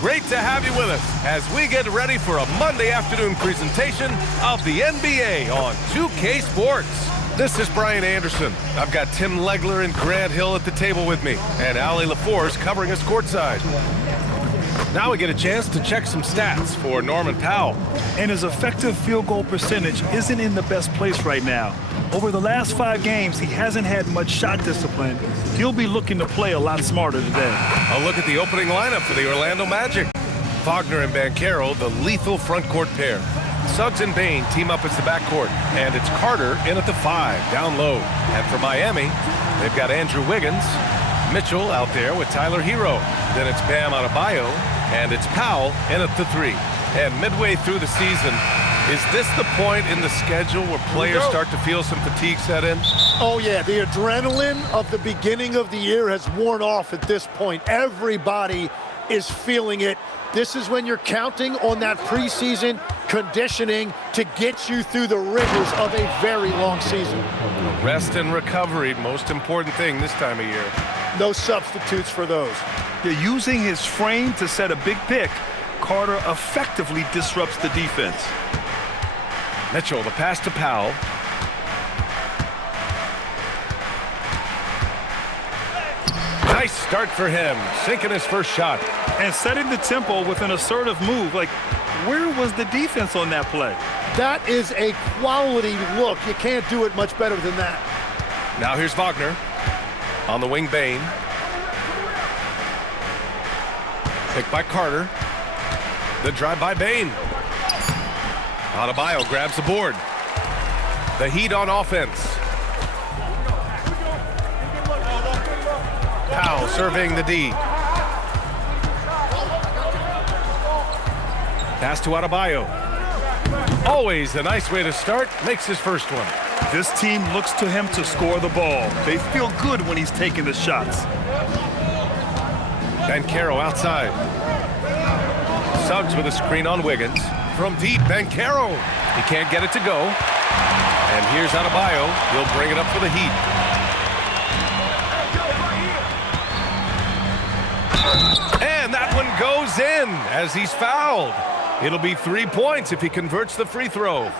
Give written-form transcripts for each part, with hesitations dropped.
Great to have you with us as we get ready for a Monday afternoon presentation of the NBA on 2K Sports. This is Brian Anderson. I've got Tim Legler and Grant Hill at the table with me, and Allie LaForce covering us courtside. Now we get a chance to check some stats for Norman Powell. And his effective field goal percentage isn't in the best place right now. Over the last 5 games, he hasn't had much shot discipline. He'll be looking to play a lot smarter today. A look at the opening lineup for the Orlando Magic. Wagner and Banchero, the lethal front court pair. Suggs and Bane team up as the backcourt, and it's Carter in at the 5, down low. And for Miami, they've got Andrew Wiggins, Mitchell out there with Tyler Hero. Then it's Bam Adebayo, and it's Powell in at the 3. And midway through the season, is this the point in the schedule where players start to feel some fatigue set in? Oh, yeah. The adrenaline of the beginning of the year has worn off at this point. Everybody is feeling it. This is when you're counting on that preseason conditioning to get you through the rigors of a very long season. Rest and recovery, most important thing this time of year. No substitutes for those. Yeah, using his frame to set a big pick, Carter effectively disrupts the defense. Mitchell, the pass to Powell. Nice start for him, sinking his first shot. And setting the tempo with an assertive move. Like, where was the defense on that play? That is a quality look. You can't do it much better than that. Now here's Wagner. On the wing, Bane. Picked by Carter. The drive by Bane. Adebayo grabs the board. The Heat on offense. Powell surveying the D. Pass to Adebayo. Always a nice way to start. Makes his first one. This team looks to him to score the ball. They feel good when he's taking the shots. Banchero outside. Suggs with a screen on Wiggins. From deep, Banchero. He can't get it to go. And here's Adebayo. He'll bring it up for the Heat. And that one goes in as he's fouled. It'll be 3 points if he converts the free throw.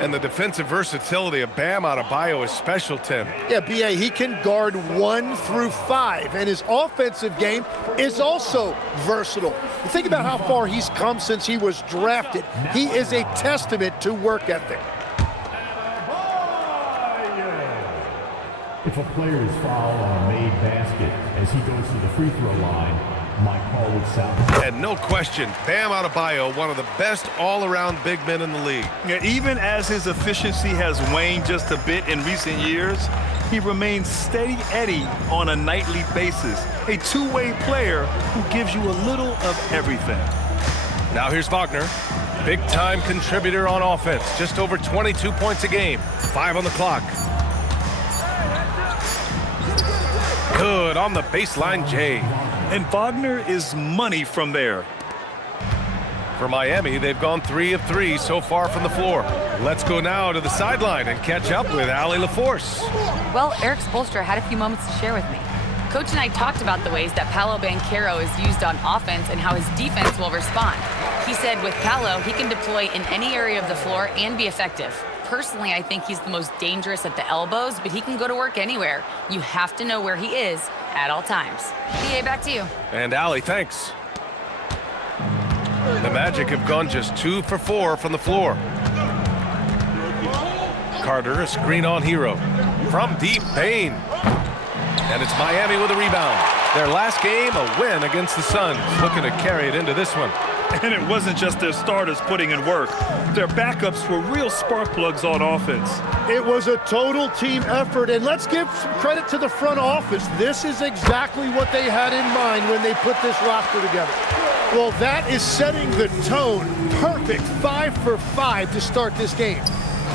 And the defensive versatility of Bam Adebayo is special, Tim. Yeah, B.A., he can guard 1 through 5, and his offensive game is also versatile. You think about how far he's come since he was drafted. He is a testament to work ethic. If a player is fouled on a made basket as he goes to the free throw line, my call would sound. And no question, Bam Adebayo, one of the best all-around big men in the league. Yeah, even as his efficiency has waned just a bit in recent years, he remains steady Eddie on a nightly basis. A two-way player who gives you a little of everything. Now here's Wagner. Big-time contributor on offense. Just over 22 points a game. 5 on the clock. Good on the baseline, Jay. And Wagner is money from there. For Miami, they've gone 3 of 3 so far from the floor. Let's go now to the sideline and catch up with Allie LaForce. Well, Eric Spoelstra had a few moments to share with me. Coach and I talked about the ways that Paolo Banchero is used on offense and how his defense will respond. He said with Paolo, he can deploy in any area of the floor and be effective. Personally, I think he's the most dangerous at the elbows, but he can go to work anywhere. You have to know where he is at all times. BA, back to you. And Allie, thanks. The Magic have gone just 2 for 4 from the floor. Carter, a screen on Hero. From deep, Bane. And it's Miami with a rebound. Their last game, a win against the Suns. Looking to carry it into this one. And it wasn't just their starters putting in work. Their backups were real spark plugs on offense. It was a total team effort, and let's give some credit to the front office. This is exactly what they had in mind when they put this roster together. Well, that is setting the tone. Perfect 5 for 5 to start this game.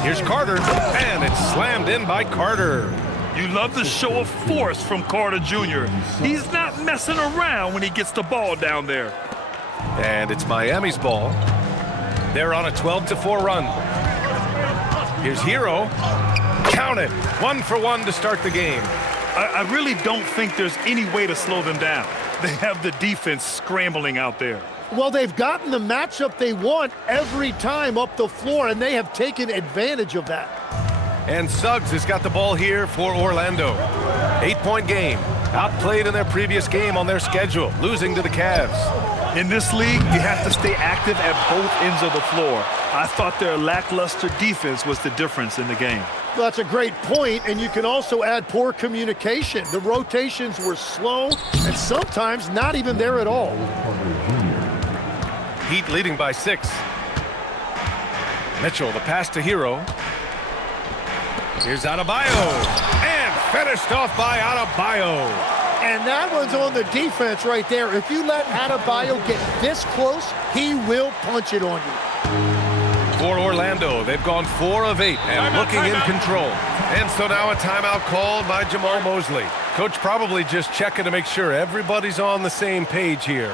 Here's Carter, and it's slammed in by Carter. You love the show of force from Carter Jr. He's not messing around when he gets the ball down there. And it's Miami's ball. They're on a 12-4 run. Here's Hero. Count it. 1 for 1 to start the game. I really don't think there's any way to slow them down. They have the defense scrambling out there. Well, they've gotten the matchup they want every time up the floor, and they have taken advantage of that. And Suggs has got the ball here for Orlando. 8-point game. Outplayed in their previous game on their schedule, losing to the Cavs. In this league, you have to stay active at both ends of the floor. I thought their lackluster defense was the difference in the game. Well, that's a great point, and you can also add poor communication. The rotations were slow and sometimes not even there at all. Heat leading by 6. Mitchell, the pass to Hero. Here's Adebayo, and finished off by Adebayo. And that one's on the defense right there. If you let Adebayo get this close, he will punch it on you. For Orlando, they've gone 4 of 8 and looking in control. And so now a timeout called by Jamal Mosley. Coach probably just checking to make sure everybody's on the same page here.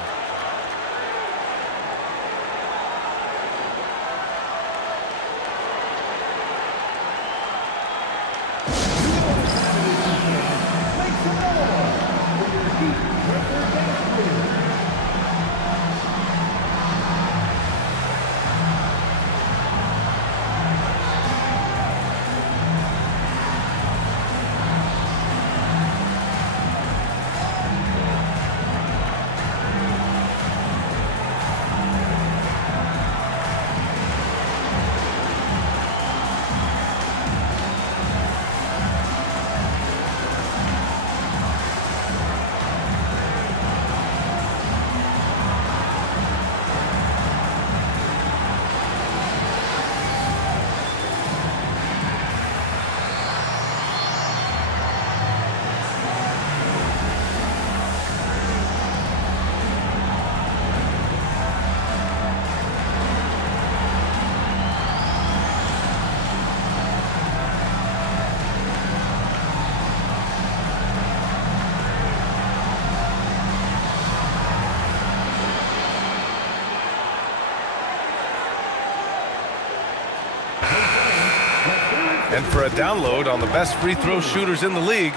And for a download on the best free throw shooters in the league,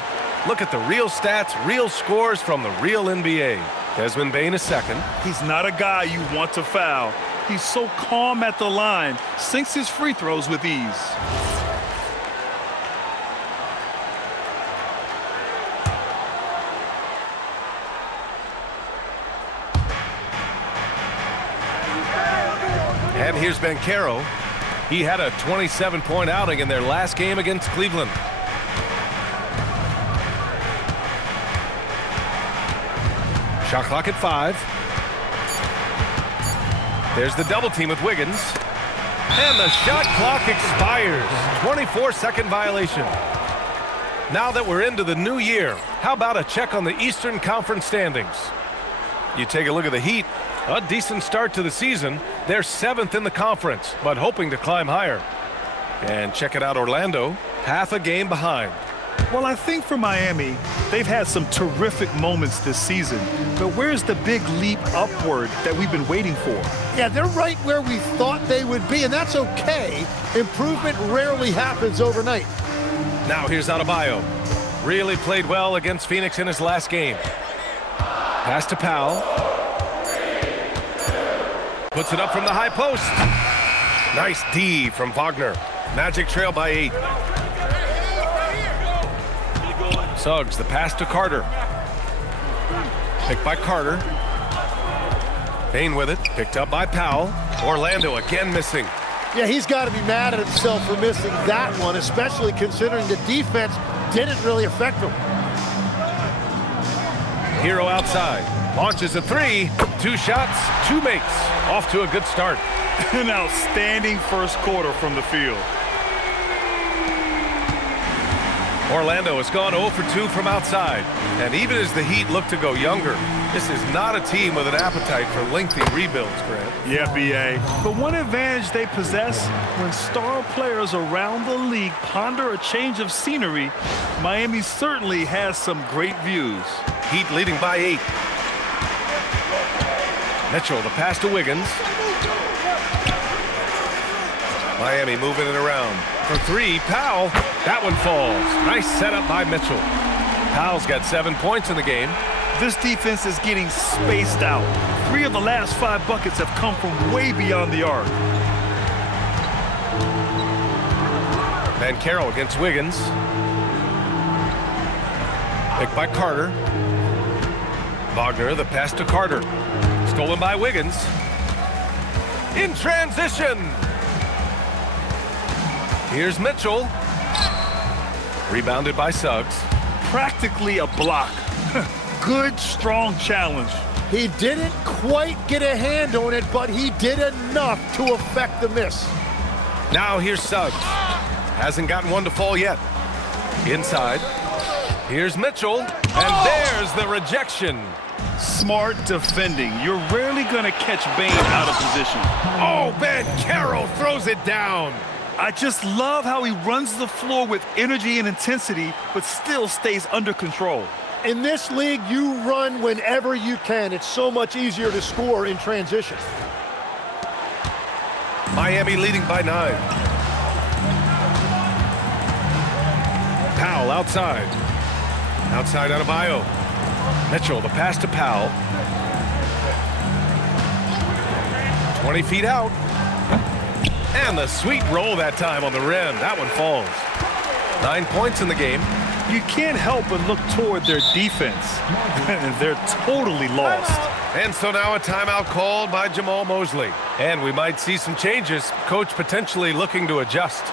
look at the real stats, real scores from the real NBA. Desmond Bane is second. He's not a guy you want to foul. He's so calm at the line, sinks his free throws with ease. And here's Banchero. He had a 27-point outing in their last game against Cleveland. Shot clock at 5. There's the double team with Wiggins. And the shot clock expires. 24-second violation. Now that we're into the new year, how about a check on the Eastern Conference standings? You take a look at the Heat. A decent start to the season. They're 7th in the conference, but hoping to climb higher. And check it out, Orlando, half a game behind. Well, I think for Miami, they've had some terrific moments this season. But where's the big leap upward that we've been waiting for? Yeah, they're right where we thought they would be, and that's okay. Improvement rarely happens overnight. Now here's Adebayo. Really played well against Phoenix in his last game. Pass to Powell. Puts it up from the high post. Nice D from Wagner. Magic trail by 8. Suggs, the pass to Carter. Picked by Carter. Bane with it. Picked up by Powell. Orlando again missing. Yeah, he's got to be mad at himself for missing that one, especially considering the defense didn't really affect him. Hero outside. Launches a 3. 2 shots, 2 makes. Off to a good start. An outstanding first quarter from the field. Orlando has gone 0 for 2 from outside. And even as the Heat look to go younger, this is not a team with an appetite for lengthy rebuilds, Grant. Yeah, B.A. But one advantage they possess, when star players around the league ponder a change of scenery, Miami certainly has some great views. Heat leading by 8. Mitchell, the pass to Wiggins. Miami moving it around. For 3, Powell. That one falls. Nice setup by Mitchell. Powell's got 7 points in the game. This defense is getting spaced out. 3 of the last 5 buckets have come from way beyond the arc. Banchero against Wiggins. Picked by Carter. Wagner, the pass to Carter. Stolen by Wiggins. In transition. Here's Mitchell. Rebounded by Suggs. Practically a block. Good, strong challenge. He didn't quite get a hand on it, but he did enough to affect the miss. Now here's Suggs. Hasn't gotten one to fall yet. Inside. Here's Mitchell. And there's the rejection. Smart defending. You're rarely going to catch Bane out of position. Oh, Banchero throws it down. I just love how he runs the floor with energy and intensity, but still stays under control. In this league, you run whenever you can. It's so much easier to score in transition. Miami leading by 9. Powell outside. Outside Adebayo. Mitchell, the pass to Powell. 20 feet out. And the sweet roll that time on the rim. That one falls. 9 points in the game. You can't help but look toward their defense. They're totally lost. And so now a timeout called by Jamal Mosley. And we might see some changes. Coach potentially looking to adjust.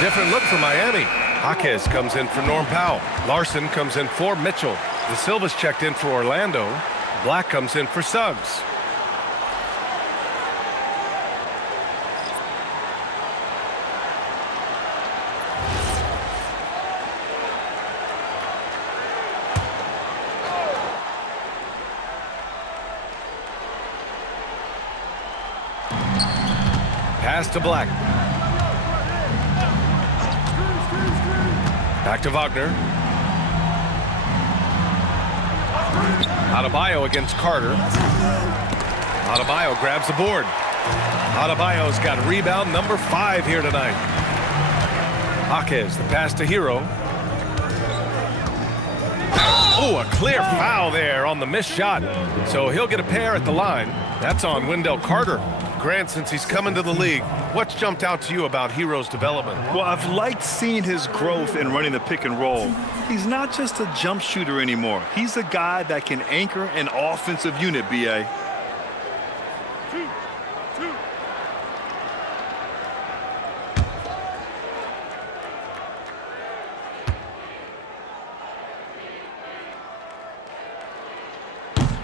Different look for Miami. Jaquez comes in for Norm Powell. Larson comes in for Mitchell. De Silva's checked in for Orlando. Black comes in for Suggs. Pass to Black. Back to Wagner. Adebayo against Carter. Adebayo grabs the board. Adebayo's got rebound number 5 here tonight. Jaquez, the pass to Hero. Oh, a clear foul there on the missed shot. So he'll get a pair at the line. That's on Wendell Carter. Grant, since he's come into the league, what's jumped out to you about Hero's development? Well, I've liked seeing his growth in running the pick and roll. He's not just a jump shooter anymore. He's a guy that can anchor an offensive unit, B.A.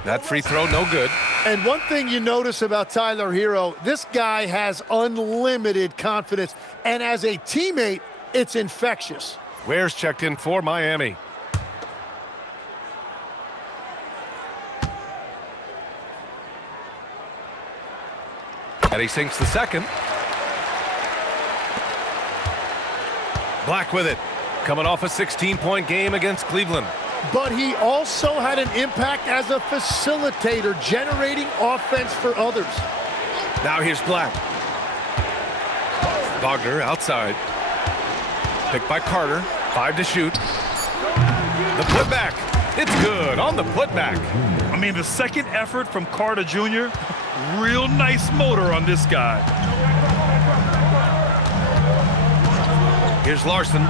That free throw, no good. And one thing you notice about Tyler Hero, this guy has unlimited confidence. And as a teammate, it's infectious. Ware's checked in for Miami. And he sinks the second. Black with it. Coming off a 16-point game against Cleveland. But he also had an impact as a facilitator, generating offense for others. Now here's Black. Wagner outside. Picked by Carter. 5 to shoot. The putback. It's good on the putback. I mean, the second effort from Carter Jr., real nice motor on this guy. Here's Larson.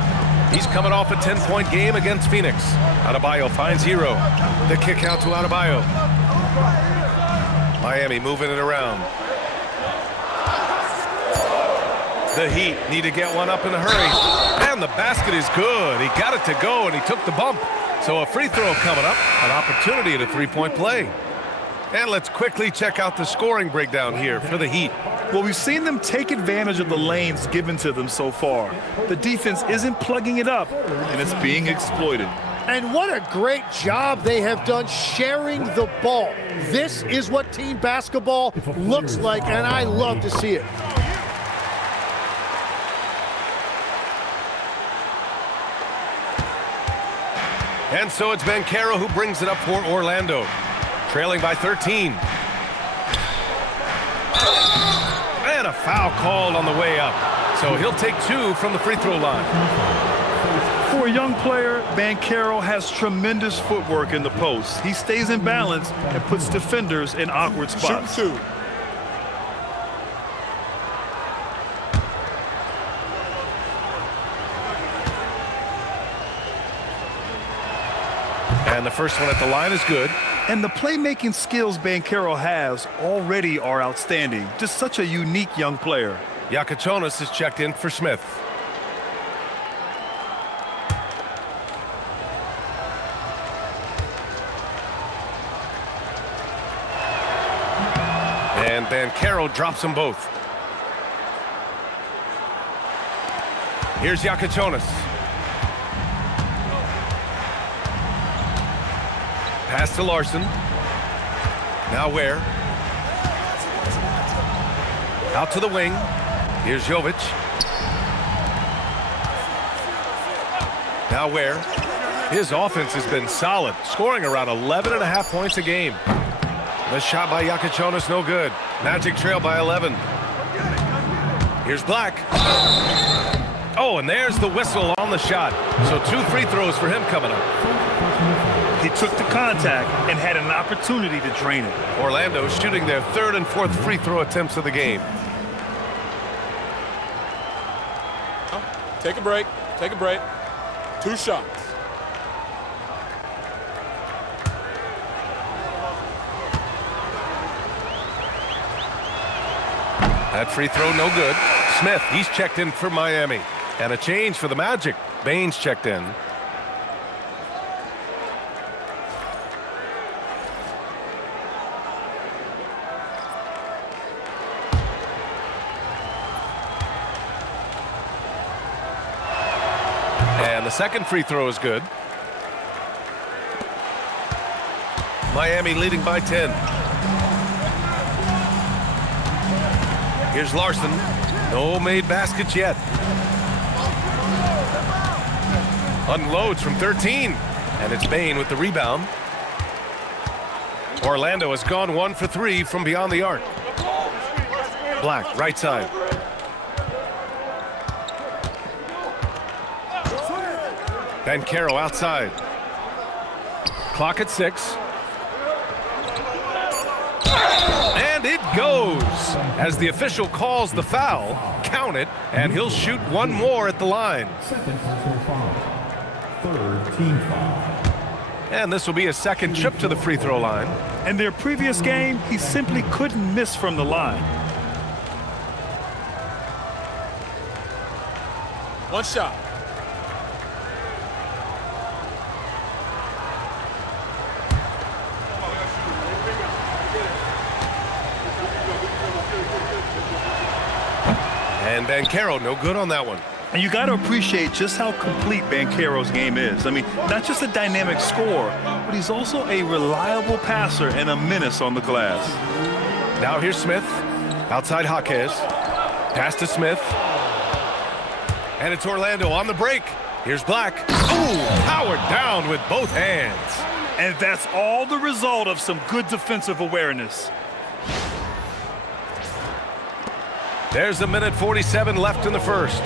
He's coming off a 10-point game against Phoenix. Adebayo finds Hero. The kick out to Adebayo. Miami moving it around. The Heat need to get one up in a hurry. And the basket is good. He got it to go, and he took the bump. So a free throw coming up, an opportunity at a three-point play. And let's quickly check out the scoring breakdown here for the Heat. Well, we've seen them take advantage of the lanes given to them so far. The defense isn't plugging it up, and it's being exploited. And what a great job they have done sharing the ball. This is what team basketball looks like, and I love to see it. And so it's Banchero who brings it up for Orlando, trailing by 13. And a foul called on the way up. So he'll take two from the free throw line. For a young player, Banchero has tremendous footwork in the post. He stays in balance and puts defenders in awkward spots. Shoot two. And the first one at the line is good. And the playmaking skills Banchero has already are outstanding. Just such a unique young player. Yakachonis is checked in for Smith. And Banchero drops them both. Here's Yakachonis. Pass to Larson. Now where? Out to the wing. Here's Jovic. Now where? His offense has been solid, scoring around 11.5 points a game. The shot by Yakachonis, no good. Magic trail by 11. Here's Black. Oh, and there's the whistle on the shot. So 2 free throws for him coming up. He took the contact and had an opportunity to drain it. Orlando shooting their 3rd and 4th free throw attempts of the game. Take a break. Take a break. 2 shots. That free throw no good. Smith, he's checked in for Miami. And a change for the Magic. Baines checked in. And the second free throw is good. Miami leading by 10. Here's Larson. No made baskets yet. Unloads from 13. And it's Bane with the rebound. Orlando has gone 1 for 3 from beyond the arc. Black, right side. Banchero outside. Clock at 6. And it goes. As the official calls the foul, count it, and he'll shoot 1 more at the line. Second personal foul. 3rd team foul. And this will be a second trip to the free throw line. In their previous game, he simply couldn't miss from the line. 1 shot. And Banchero, no good on that one. And you got to appreciate just how complete Banchero's game is. I mean, not just a dynamic scorer, but he's also a reliable passer and a menace on the glass. Now here's Smith. Outside Jaquez. Pass to Smith. And it's Orlando on the break. Here's Black. Ooh, powered down with both hands. And that's all the result of some good defensive awareness. There's a minute 47 left in the first.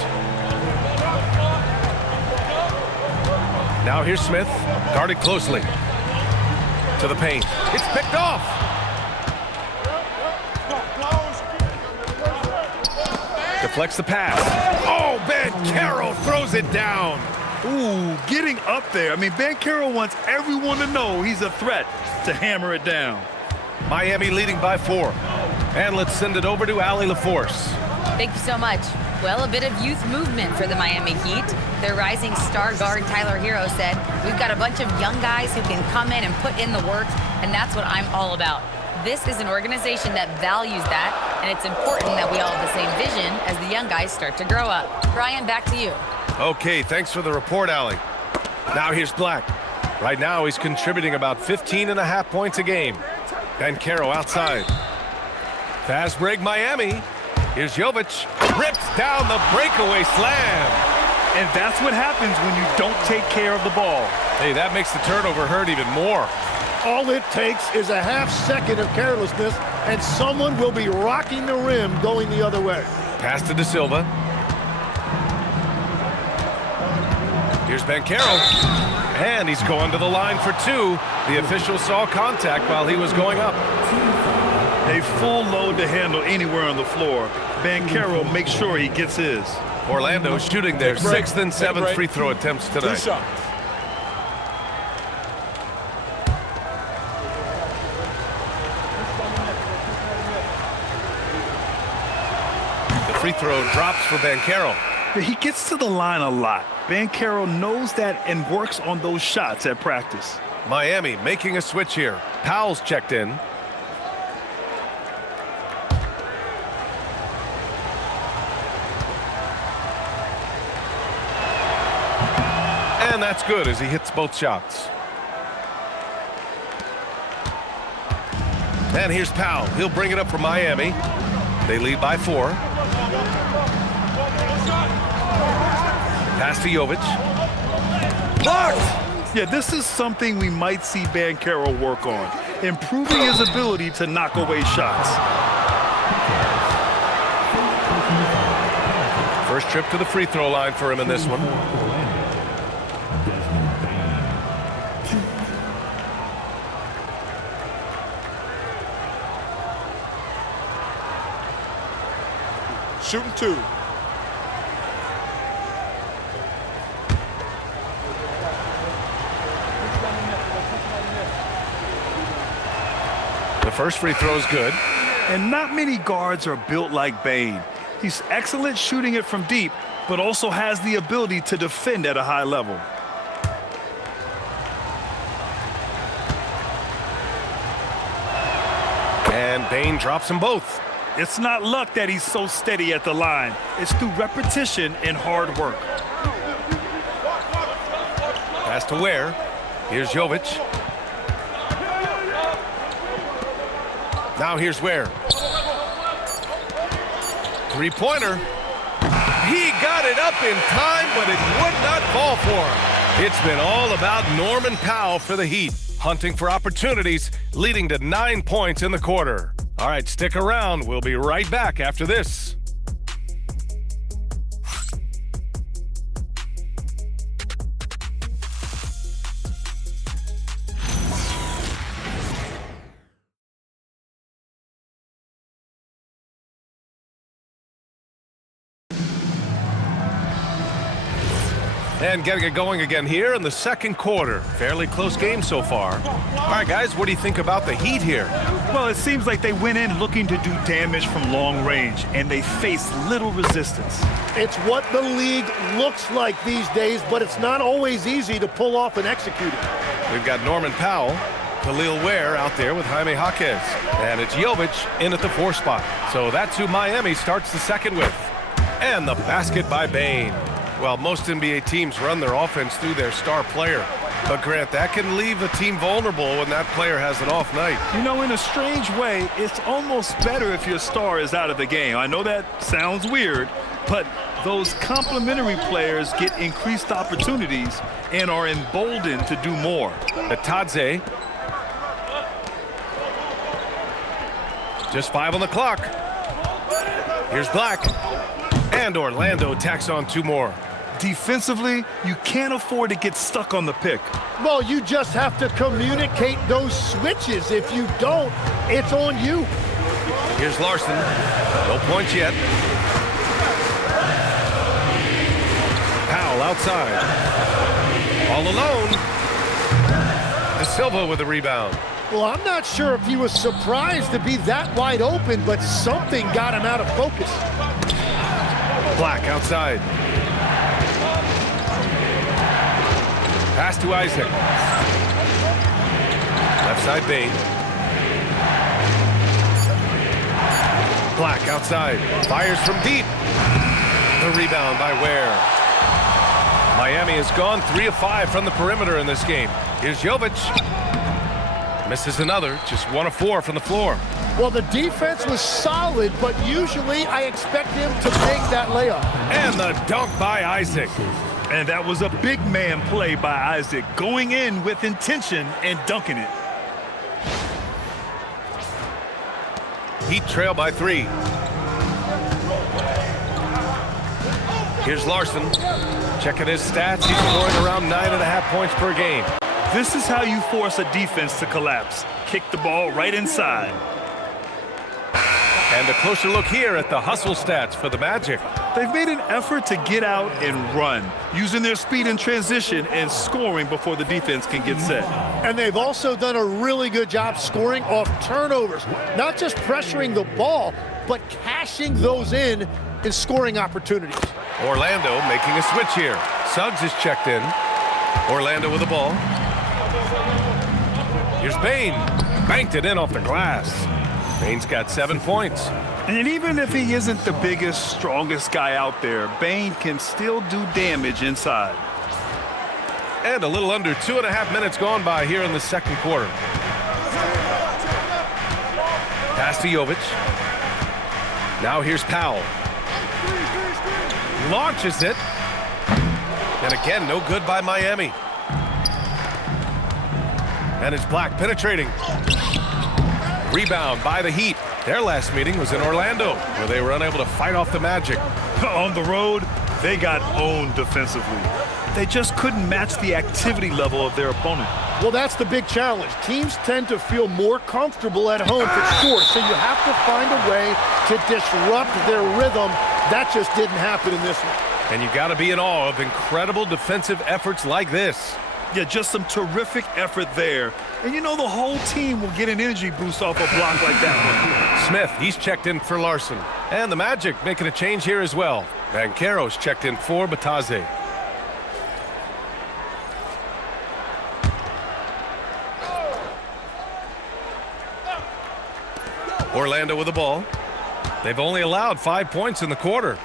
Now here's Smith, guarded closely. To the paint. It's picked off. Deflects the pass. Oh, Banchero throws it down. Ooh, getting up there. I mean, Banchero wants everyone to know he's a threat to hammer it down. Miami leading by 4. And let's send it over to Allie LaForce. Thank you so much. Well, a bit of youth movement for the Miami Heat. Their rising star guard, Tyler Hero, said, "We've got a bunch of young guys who can come in and put in the work, and that's what I'm all about." This is an organization that values that, and it's important that we all have the same vision as the young guys start to grow up. Brian, back to you. Okay, thanks for the report, Allie. Now here's Black. Right now, he's contributing about 15.5 points a game. Banchero outside. Fast break, Miami. Here's Jovic. Rips down the breakaway slam. And that's what happens when you don't take care of the ball. Hey, that makes the turnover hurt even more. All it takes is a half second of carelessness, and someone will be rocking the rim going the other way. Pass to De Silva. Here's Banchero. And he's going to the line for 2. The official saw contact while he was going up. A full load to handle anywhere on the floor. Banchero makes sure he gets his. Orlando shooting their 6th and 7th free throw attempts 2 tonight. shots. The free throw drops for Banchero. He gets to the line a lot. Banchero knows that and works on those shots at practice. Miami making a switch here. Powell's checked in. And that's good as he hits both shots. And here's Powell. He'll bring it up for Miami. They lead by 4. Pass to Jovic. Blocked! Yeah, this is something we might see Banchero work on, improving his ability to knock away shots. First trip to the free throw line for him in this one. Shooting 2. The first free throw is good. And not many guards are built like Bane. He's excellent shooting it from deep, but also has the ability to defend at a high level. And Bane drops them both. It's not luck that he's so steady at the line. It's through repetition and hard work. Pass to Ware. Here's Jovic. Now here's Ware. Three-pointer. He got it up in time, but it would not fall for him. It's been all about Norman Powell for the Heat, hunting for opportunities, leading to 9 points in the quarter. All right, stick around. We'll be right back after this. And getting it going again here in the second quarter. Fairly close game so far. All right, guys, what do you think about the Heat here? Well, it seems like they went in looking to do damage from long range, and they faced little resistance. It's what the league looks like these days, but it's not always easy to pull off and execute it. We've got Norman Powell, Khalil Ware out there with Jaime Jaquez. And it's Jovic in at the 4 spot. So that's who Miami starts the second with. And the basket by Bane. Well, most NBA teams run their offense through their star player. But, Grant, that can leave a team vulnerable when that player has an off night. You know, in a strange way, it's almost better if your star is out of the game. I know that sounds weird, but those complementary players get increased opportunities and are emboldened to do more. Atadze. Just 5 on the clock. Here's Black. And Orlando tacks on 2 more. Defensively, you can't afford to get stuck on the pick. Well, you just have to communicate those switches. If you don't, it's on you. Here's Larson. No points yet. Powell outside. All alone. De Silva with the rebound. Well, I'm not sure if he was surprised to be that wide open, but something got him out of focus. Black outside. Pass to Isaac. Left side Bain. Black outside. Fires from deep. The rebound by Ware. Miami has gone 3 of 5 from the perimeter in this game. Here's Jovic. Misses another, just 1 of 4 from the floor. Well, the defense was solid, but usually I expect him to make that layup. And the dunk by Isaac. And that was a big man play by Isaac, going in with intention and dunking it. Heat trail by 3. Here's Larson. Checking his stats, he's scoring around 9.5 points per game. This is how you force a defense to collapse. Kick the ball right inside. And a closer look here at the hustle stats for the Magic. They've made an effort to get out and run, using their speed in transition and scoring before the defense can get set. And they've also done a really good job scoring off turnovers. Not just pressuring the ball, but cashing those in scoring opportunities. Orlando making a switch here. Suggs is checked in. Orlando with the ball. Here's Bain. Banked it in off the glass. Bain's got 7 points. And even if he isn't the biggest, strongest guy out there, Bain can still do damage inside. And a little under 2.5 minutes gone by here in the second quarter. Pass to Jovic. Now here's Powell. Launches it. And again, no good by Miami. And it's Black penetrating. Rebound by the Heat. Their last meeting was in Orlando, where they were unable to fight off the Magic. On the road, they got owned defensively. They just couldn't match the activity level of their opponent. Well, that's the big challenge. Teams tend to feel more comfortable at home for sure, so you have to find a way to disrupt their rhythm. That just didn't happen in this one. And you got to be in awe of incredible defensive efforts like this. Yeah, just some terrific effort there. And you know the whole team will get an energy boost off a block like that one. Smith, he's checked in for Larson. And the Magic making a change here as well. Banchero's checked in for Bataze. Orlando with the ball. They've only allowed 5 points in the quarter.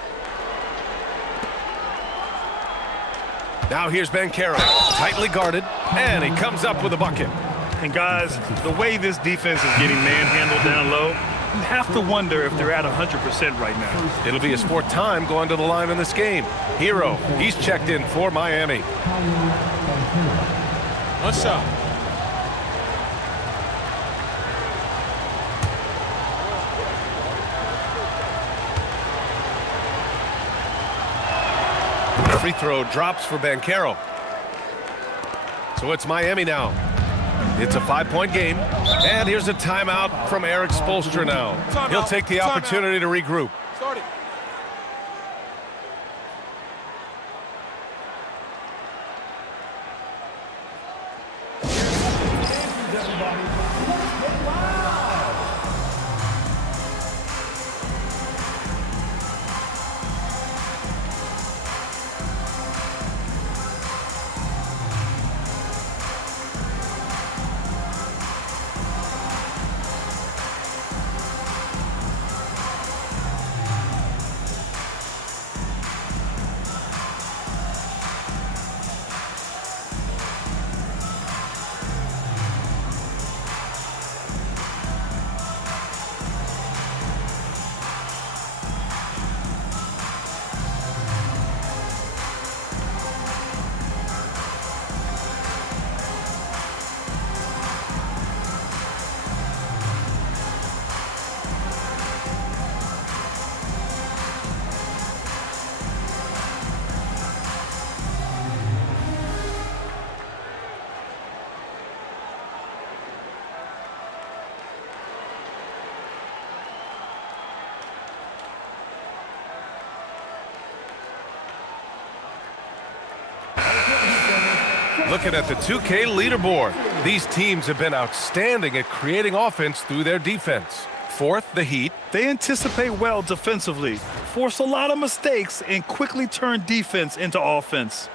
Now here's Banchero, tightly guarded, and he comes up with a bucket. And guys, the way this defense is getting manhandled down low, you have to wonder if they're at 100% right now. It'll be his 4th time going to the line in this game. Hero, he's checked in for Miami. One shot. Free throw drops for Banchero. So it's Miami now. It's a 5-point game. And here's a timeout from Eric Spoelstra now. He'll take the opportunity to regroup. Start it. Looking at the 2K leaderboard, these teams have been outstanding at creating offense through their defense. Fourth, the Heat. They anticipate well defensively, force a lot of mistakes, and quickly turn defense into offense.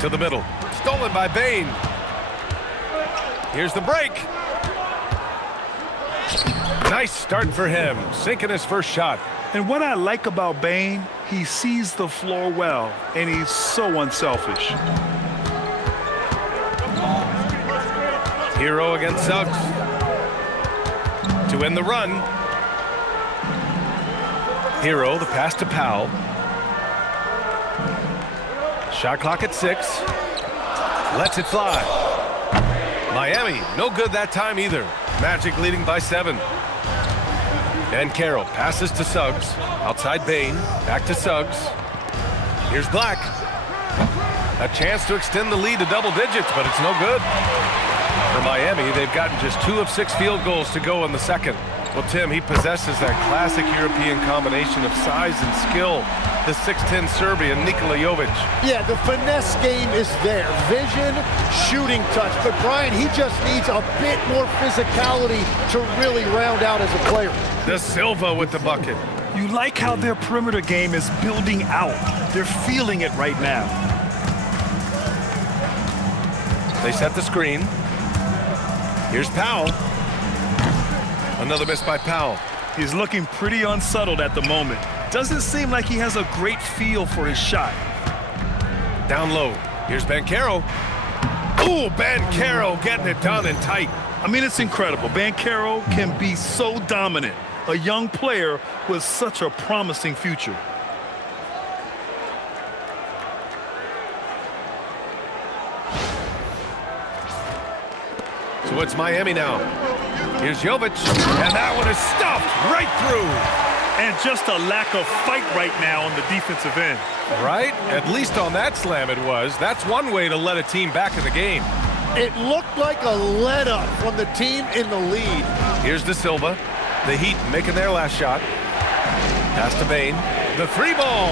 To the middle. Stolen by Bane. Here's the break. Nice start for him, sinking his first shot. And what I like about Bane, he sees the floor well, and he's so unselfish. Hero against Suggs. To end the run. Hero, the pass to Powell. Shot clock at 6. Lets it fly. Miami, no good that time either. Magic leading by 7. And Carroll passes to Suggs. Outside Bane. Back to Suggs. Here's Black. A chance to extend the lead to double digits, but it's no good. For Miami, they've gotten just 2 of 6 field goals to go in the second. Well, Tim, he possesses that classic European combination of size and skill. The 6'10 Serbian, Nikola Jovic. Yeah, the finesse game is there. Vision, shooting touch. But, Brian, he just needs a bit more physicality to really round out as a player. De Silva with the bucket. You like how their perimeter game is building out. They're feeling it right now. They set the screen. Here's Powell. Another miss by Powell. He's looking pretty unsettled at the moment. Doesn't seem like he has a great feel for his shot. Down low. Here's Banchero. Ooh, Banchero getting it done and tight. I mean, it's incredible. Banchero can be so dominant. A young player with such a promising future. So it's Miami now. Here's Jovic, and that one is stuffed right through. And just a lack of fight right now on the defensive end. Right? At least on that slam it was. That's one way to let a team back in the game. It looked like a let-up from the team in the lead. Here's De Silva. The Heat making their last shot. Pass to Bane. The 3-ball.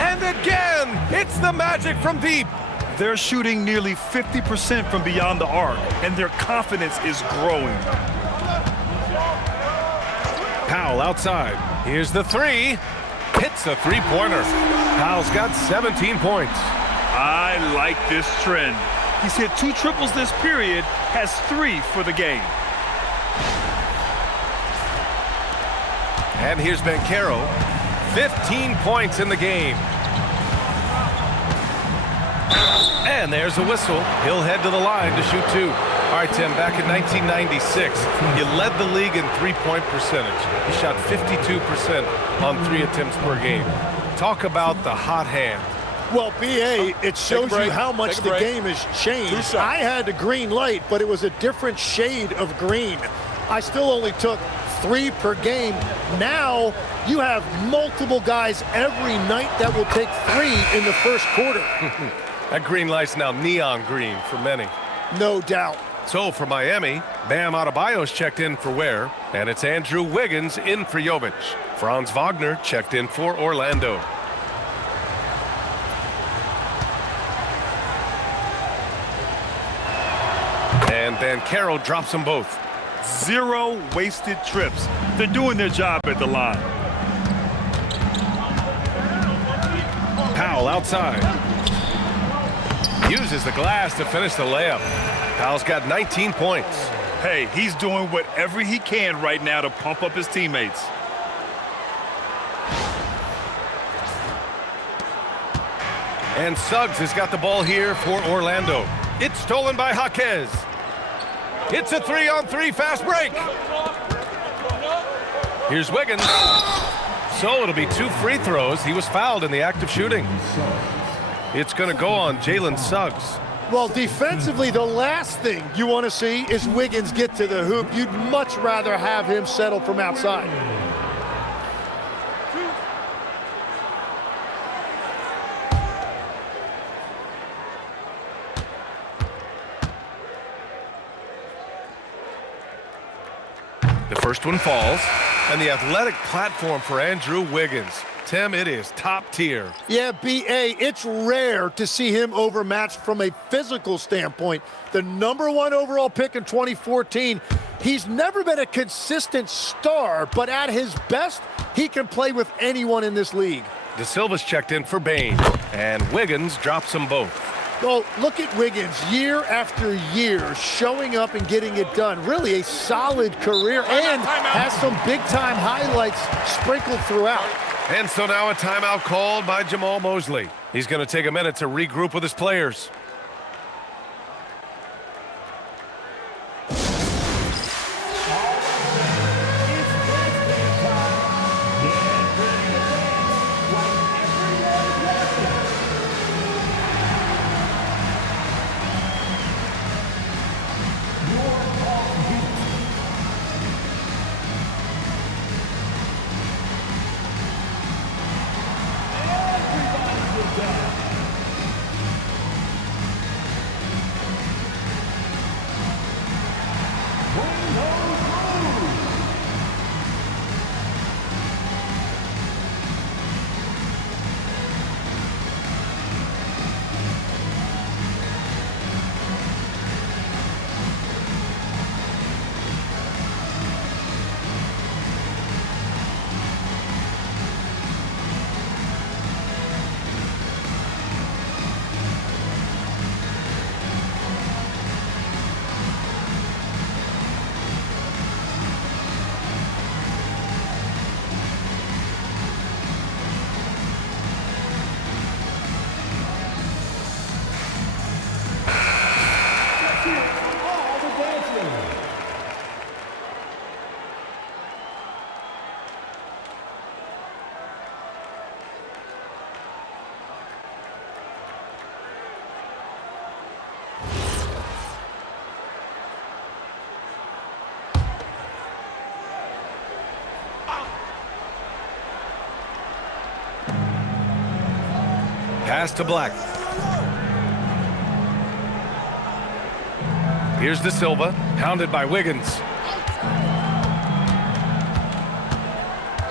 And again, it's the Magic from deep. They're shooting nearly 50% from beyond the arc, and their confidence is growing. Powell outside. Here's the 3. Hits a 3-pointer. Powell's got 17 points. I like this trend. He's hit 2 triples this period, has 3 for the game. And here's Banchero. 15 points in the game. And there's a whistle. He'll head to the line to shoot 2. All right, Tim, back in 1996, you led the league in three-point percentage. You shot 52% on 3 attempts per game. Talk about the hot hand. Well, B.A., it shows you how much the game has changed. I had the green light, but it was a different shade of green. I still only took 3 per game. Now you have multiple guys every night that will take 3 in the first quarter. That green light's now neon green for many. No doubt. So for Miami, Bam Adebayo's checked in for Ware, and it's Andrew Wiggins in for Jovic. Franz Wagner checked in for Orlando. And Banchero drops them both. 0 wasted trips. They're doing their job at the line. Powell outside. Uses the glass to finish the layup. Powell's got 19 points. Hey, he's doing whatever he can right now to pump up his teammates. And Suggs has got the ball here for Orlando. It's stolen by Jaquez. It's a 3-on-3 fast break. Here's Wiggins. So it'll be 2 free throws. He was fouled in the act of shooting. It's going to go on Jalen Suggs. Well, defensively, the last thing you want to see is Wiggins get to the hoop. You'd much rather have him settle from outside. The first one falls, and the athletic platform for Andrew Wiggins. Tim, it is top tier. Yeah, B.A., it's rare to see him overmatched from a physical standpoint. The #1 overall pick in 2014, he's never been a consistent star, but at his best, he can play with anyone in this league. De Silva's checked in for Bain, and Wiggins drops them both. Well, look at Wiggins year after year showing up and getting it done. Really a solid career and has some big-time highlights sprinkled throughout. And so now a timeout called by Jamal Mosley. He's going to take a minute to regroup with his players. Pass to Black. Here's De Silva, hounded by Wiggins.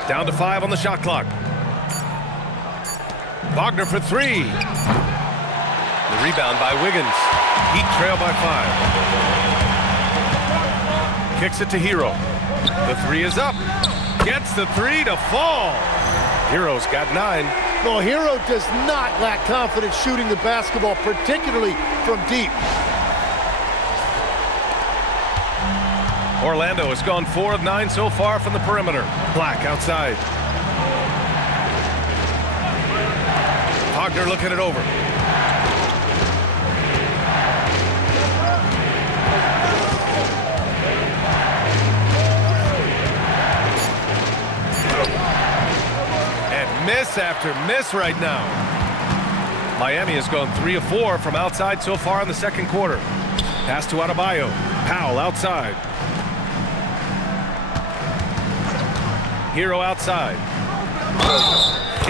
Down to 5 on the shot clock. Wagner for 3. The rebound by Wiggins. Heat trail by 5. Kicks it to Hero. The 3 is up. Gets the 3 to fall. Hero's got 9. Well, Hero does not lack confidence shooting the basketball, particularly from deep. Orlando has gone 4 of 9 so far from the perimeter. Black outside. Wagner looking it over. Miss after miss right now. Miami has gone 3 of 4 from outside so far in the second quarter. Pass to Adebayo. Powell outside. Hero outside.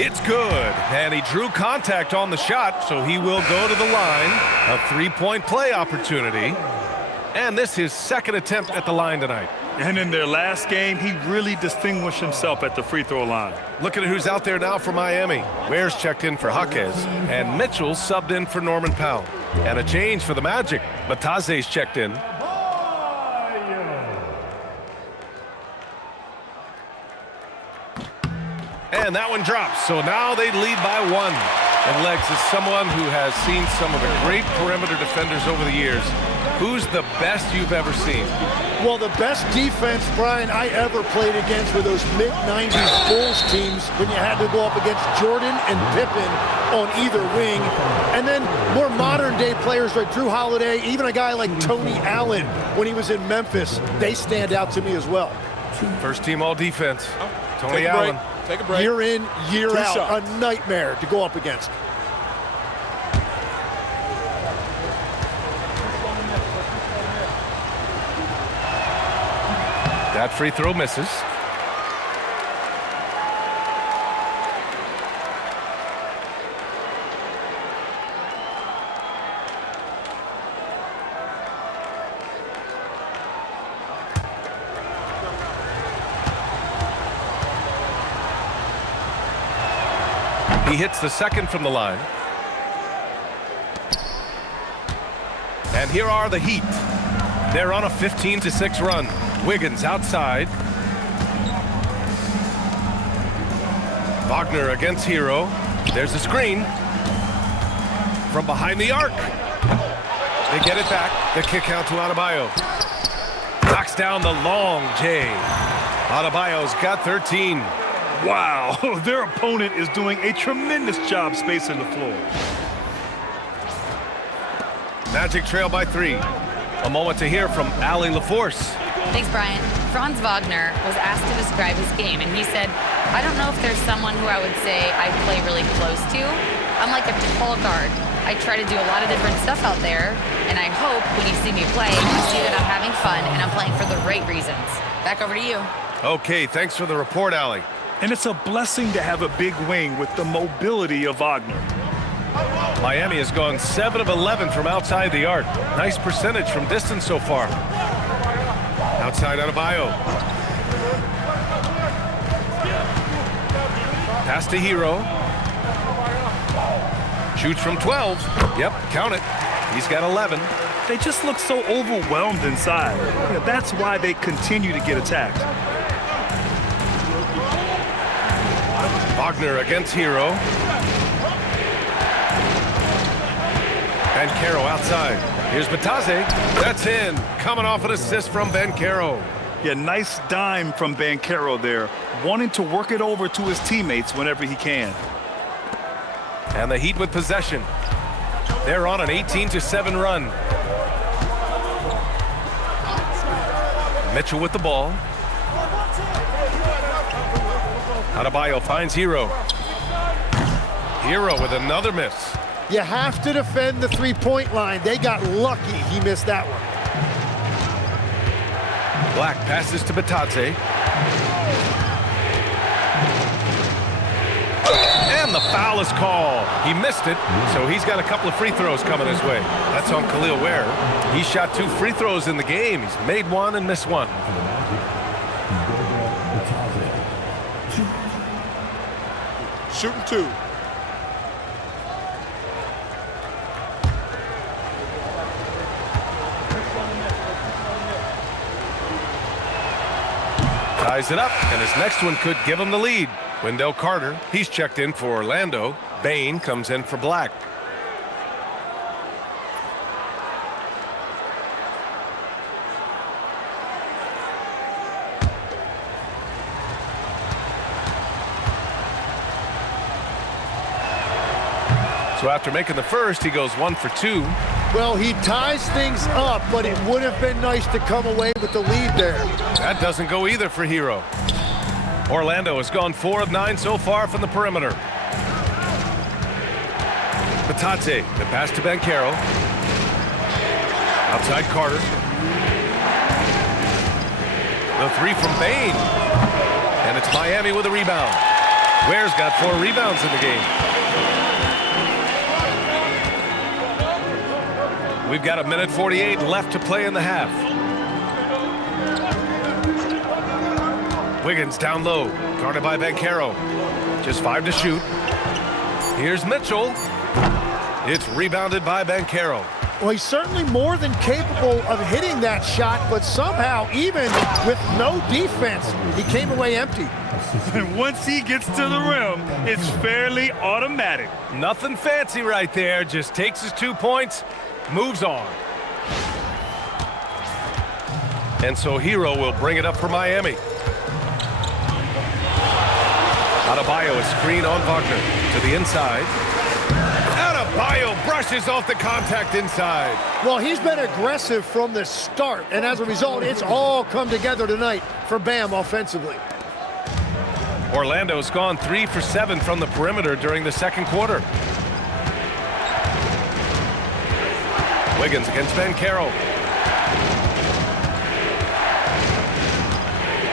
It's good. And he drew contact on the shot, so he will go to the line. A 3-point play opportunity. And this is his second attempt at the line tonight. And in their last game, he really distinguished himself at the free throw line. Looking at who's out there now for Miami. Ware's checked in for Jaquez, and Mitchell subbed in for Norman Powell. And a change for the Magic. Bataze's checked in. And that one drops, so now they lead by 1. And Legs is someone who has seen some of the great perimeter defenders over the years. Who's the best you've ever seen? Well, the best defense, Brian, I ever played against were those mid-90s Bulls teams when you had to go up against Jordan and Pippen on either wing. And then more modern-day players like Drew Holiday, even a guy like Tony Allen when he was in Memphis, they stand out to me as well. First team all defense. Tony Allen. Take a break. Year in, year out, shots. a nightmare to go up against. That free throw misses. He hits the second from the line. And here are the Heat. They're on a 15-6 run. Wiggins outside. Wagner against Hero. There's a screen. From behind the arc. They get it back. The kick out to Adebayo. Knocks down the long J. Adebayo's got 13. Wow, their opponent is doing a tremendous job spacing the floor. Magic trail by 3. A moment to hear from Allie LaForce. Thanks, Brian. Franz Wagner was asked to describe his game, and he said, I don't know if there's someone who I would say I play really close to. I'm like a tall guard. I try to do a lot of different stuff out there, and I hope when you see me play, you see that I'm having fun and I'm playing for the right reasons. Back over to you. Okay, thanks for the report, Allie. And it's a blessing to have a big wing with the mobility of Wagner. Miami has gone 7 of 11 from outside the arc. Nice percentage from distance so far. Outside Adebayo. Pass to Hero. Shoots from 12. Yep, count it. He's got 11. They just look so overwhelmed inside. That's why they continue to get attacked. Wagner against Hero. Banchero outside. Here's Batase. That's in. Coming off an assist from Banchero. Yeah, nice dime from Banchero there, wanting to work it over to his teammates whenever he can. And the Heat with possession. They're on an 18-7 run. Mitchell with the ball. Adebayo finds Hero. Hero with another miss. You have to defend the three-point line. They got lucky he missed that one. Black passes to Batase. And the foul is called. He missed it, so he's got a couple of free throws coming his way. That's on Khalil Ware. He shot 2 free throws in the game. He's made 1 and missed 1. Shooting 2. Ties it up, and his next one could give him the lead. Wendell Carter, he's checked in for Orlando. Bain comes in for Black. So after making the first, he goes 1 for 2. Well, he ties things up, but it would have been nice to come away with the lead there. That doesn't go either for Hero. Orlando has gone 4 of 9 so far from the perimeter. Batase, the pass to Banchero. Outside Carter. The 3 from Bain. And it's Miami with a rebound. Ware's got 4 rebounds in the game. We've got 1:48 left to play in the half. Wiggins down low, guarded by Banchero. Just 5 to shoot. Here's Mitchell. It's rebounded by Banchero. Well, he's certainly more than capable of hitting that shot, but somehow, even with no defense, he came away empty. And once he gets to the rim, it's fairly automatic. Nothing fancy right there, just takes his 2 points, moves on. And so Hero will bring it up for Miami. Adebayo is screen on Wagner to the inside. Adebayo brushes off the contact inside. Well, he's been aggressive from the start, and as a result, it's all come together tonight for Bam offensively. Orlando's gone 3 for 7 from the perimeter during the second quarter. Wiggins against Banchero.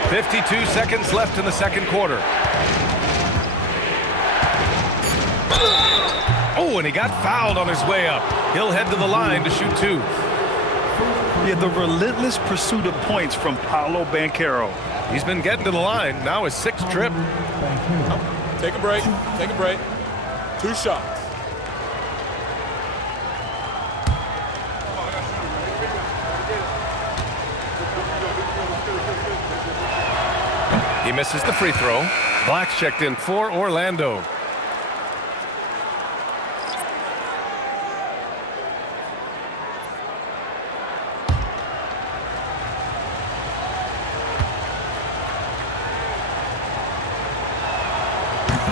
52 seconds left in the second quarter. Oh, and he got fouled on his way up. He'll head to the line to shoot 2. Yeah, the relentless pursuit of points from Paolo Banchero. He's been getting to the line. Now his 6th trip. Take a break. Take a break. 2 shots. He misses the free throw. Black's checked in for Orlando.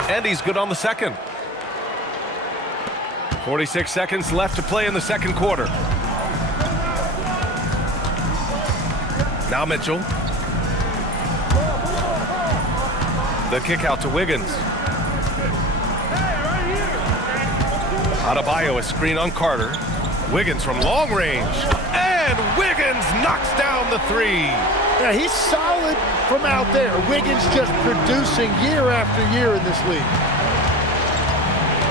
And he's good on the second. 46 seconds left to play in the second quarter. Now Mitchell. The kick out to Wiggins. Adebayo, a screen on Carter. Wiggins from long range. And Wiggins knocks down the three. Yeah, he's solid from out there. Wiggins just producing year after year in this league.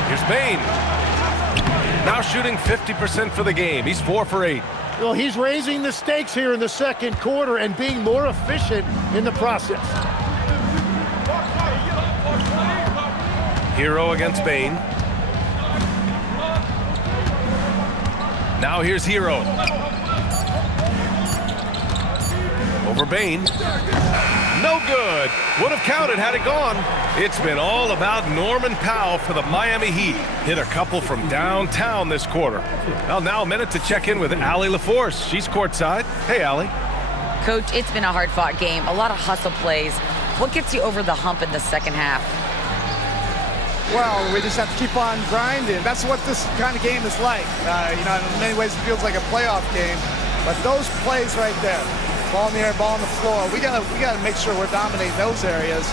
Here's Bane. Now shooting 50% for the game. He's 4 for 8. Well, he's raising the stakes here in the second quarter and being more efficient in the process. Hero against Bane. Now here's Hero. Over Bane. No good. Would have counted had it gone. It's been all about Norman Powell for the Miami Heat. Hit a couple from downtown this quarter. Well, now a minute to check in with Allie LaForce. She's courtside. Hey, Allie. Coach, it's been a hard-fought game. A lot of hustle plays. What gets you over the hump in the second half? Well, we just have to keep on grinding. That's what this kind of game is like. In many ways, it feels like a playoff game. But those plays right there, ball in the air, ball on the floor, we gotta make sure we're dominating those areas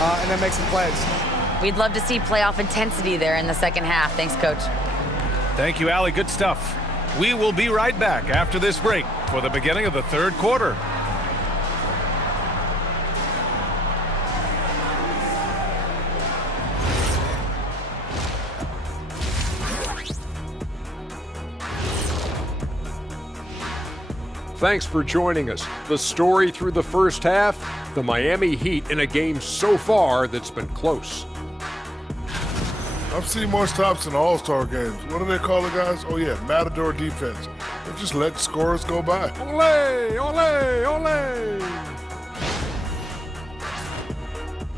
and then make some plays. We'd love to see playoff intensity there in the second half. Thanks, Coach. Thank you, Allie. Good stuff. We will be right back after this break for the beginning of the third quarter. Thanks for joining us. The story through the first half, the Miami Heat in a game so far that's been close. I've seen more stops in All-Star games. What do they call it, guys? Oh, yeah, Matador defense. They just let scores go by. Ole, ole, ole.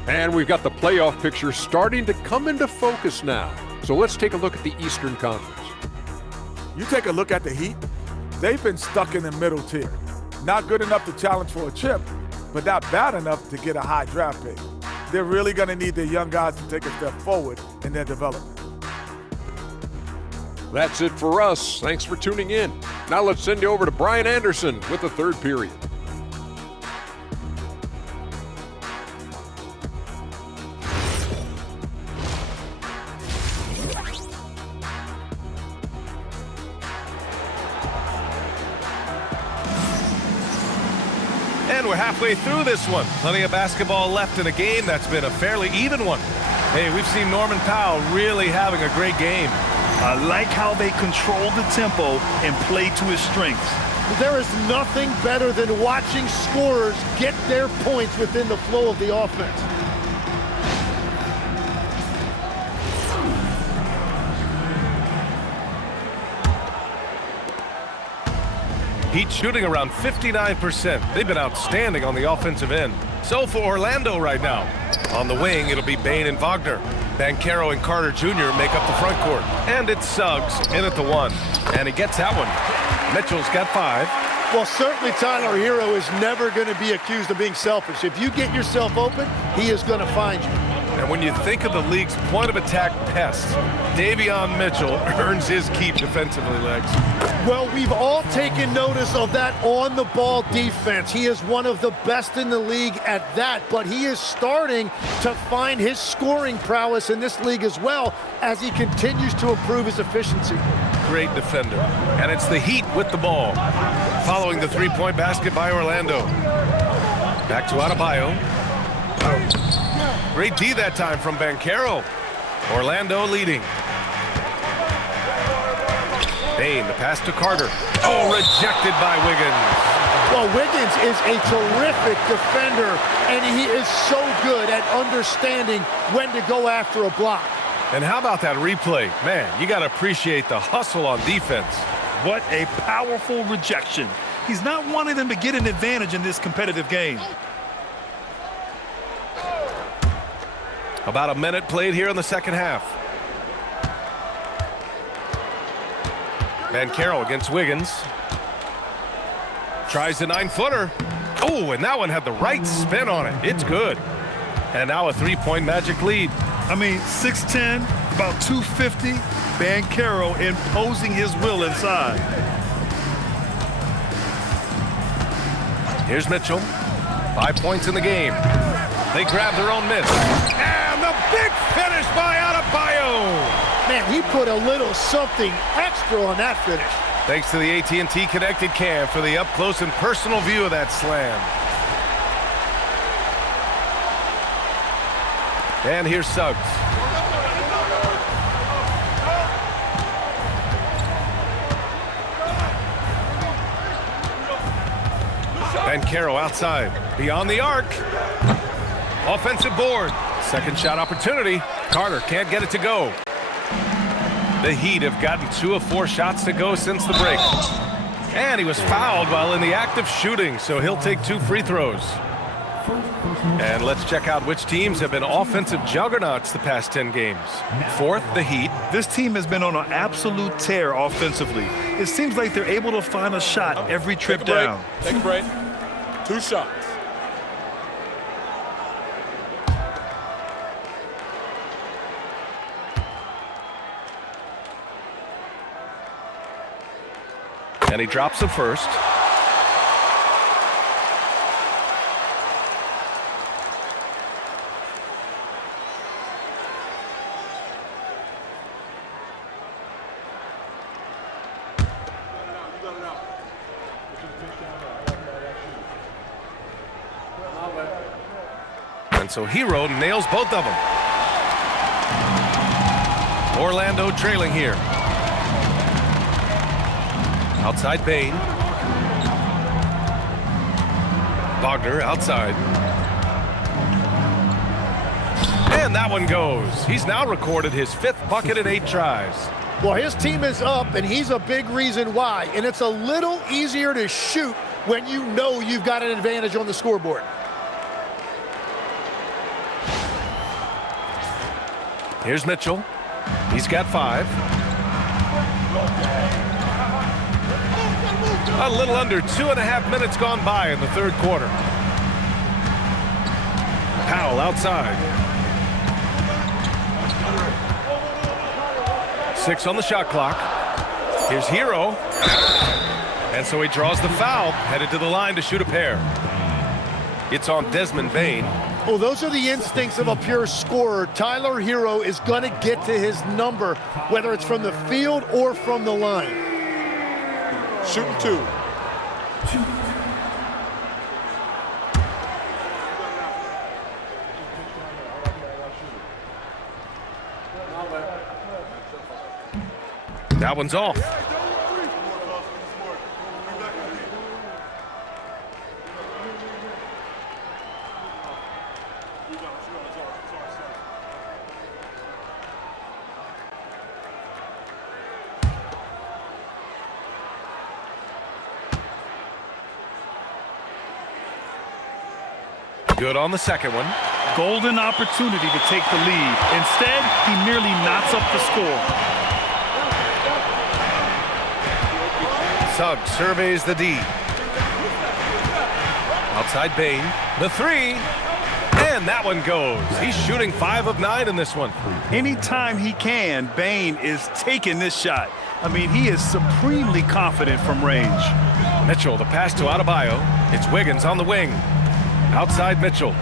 And we've got the playoff picture starting to come into focus now. So let's take a look at the Eastern Conference. You take a look at the Heat, they've been stuck in the middle tier. Not good enough to challenge for a chip, but not bad enough to get a high draft pick. They're really going to need their young guys to take a step forward in their development. That's it for us. Thanks for tuning in. Now let's send you over to Brian Anderson with the third period. And we're halfway through this one. Plenty of basketball left in a game that's been a fairly even one. Hey, we've seen Norman Powell really having a great game. I like how they control the tempo and play to his strengths. There is nothing better than watching scorers get their points within the flow of the offense. Heat shooting around 59%. They've been outstanding on the offensive end. So for Orlando right now, on the wing, it'll be Bane and Wagner. Banchero and Carter Jr. make up the front court. And it's Suggs in at the 1. And he gets that one. Mitchell's got 5. Well, certainly Tyler Hero is never going to be accused of being selfish. If you get yourself open, he is going to find you. And when you think of the league's point-of-attack pests, Davion Mitchell earns his keep defensively, Legs. Well, we've all taken notice of that on-the-ball defense. He is one of the best in the league at that, but he is starting to find his scoring prowess in this league as well as he continues to improve his efficiency. Great defender. And it's the Heat with the ball. Following the three-point basket by Orlando. Back to Adebayo. Great D that time from Banchero. Orlando leading. Bane, the pass to Carter. Oh, rejected by Wiggins. Well, Wiggins is a terrific defender, and he is so good at understanding when to go after a block. And how about that replay? Man, you got to appreciate the hustle on defense. What a powerful rejection. He's not wanting them to get an advantage in this competitive game. About a minute played here in the second half. Banchero against Wiggins. Tries the 9-footer. Oh, and that one had the right spin on it. It's good. And now a 3-point Magic lead. I mean, 6'10", about 250. Banchero imposing his will inside. Here's Mitchell. 5 points in the game. They grab their own miss. And the big finish by Adebayo. Man, he put a little something extra on that finish. Thanks to the AT&T Connected Cam for the up-close and personal view of that slam. And here's Suggs. Banchero outside, beyond the arc. Offensive board. Second shot opportunity. Carter can't get it to go. The Heat have gotten 2 of 4 shots to go since the break. And he was fouled while in the act of shooting, so he'll take 2 free throws. And let's check out which teams have been offensive juggernauts the past 10 games. Fourth, the Heat. This team has been on an absolute tear offensively. It seems like they're able to find a shot every trip down. Take a break. 2 shots. And he drops the first. And so Hero nails both of them. Orlando trailing here. Outside Bain. Wagner outside. And that one goes. He's now recorded his 5th bucket in 8 tries. Well, his team is up, and he's a big reason why. And it's a little easier to shoot when you know you've got an advantage on the scoreboard. Here's Mitchell. He's got 5. A little under 2.5 minutes gone by in the third quarter. Powell outside. 6 on the shot clock. Here's Hero. And so he draws the foul, headed to the line to shoot a pair. It's on Desmond Bain. Well, those are the instincts of a pure scorer. Tyler Hero is going to get to his number, whether it's from the field or from the line. Shooting 2. That one's off. Good on the second one. Golden opportunity to take the lead. Instead, he merely knots up the score. Suggs surveys the D. Outside Bain. The 3. And that one goes. He's shooting 5 of 9 in this one. Anytime he can, Bain is taking this shot. I mean, he is supremely confident from range. Mitchell, the pass to Adebayo. It's Wiggins on the wing. Outside Mitchell.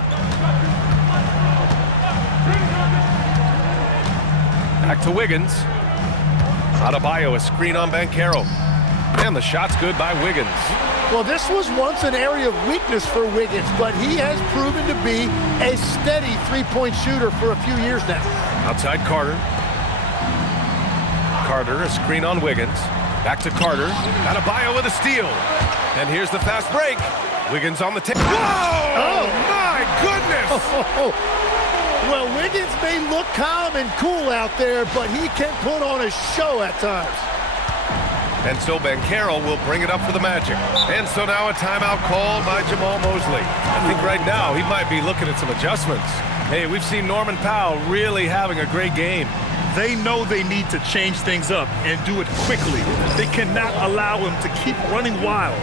Back to Wiggins. Adebayo, a screen on Banchero. And the shot's good by Wiggins. Well, this was once an area of weakness for Wiggins, but he has proven to be a steady 3-point shooter for a few years now. Outside Carter. Carter, a screen on Wiggins. Back to Carter. Adebayo with a steal. And here's the fast break. Wiggins on the tip. Whoa! Oh, my goodness! Well, Wiggins may look calm and cool out there, but he can put on a show at times. And so Banchero will bring it up for the Magic. And so now a timeout called by Jamal Mosley. I think right now he might be looking at some adjustments. Hey, we've seen Norman Powell really having a great game. They know they need to change things up and do it quickly. They cannot allow him to keep running wild.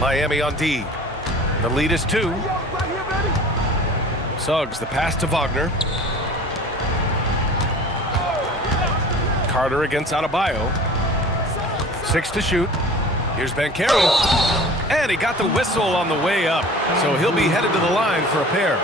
Miami on D. The lead is 2. Suggs, the pass to Wagner. Carter against Adebayo. 6 to shoot. Here's Banchero. And he got the whistle on the way up. So he'll be headed to the line for a pair.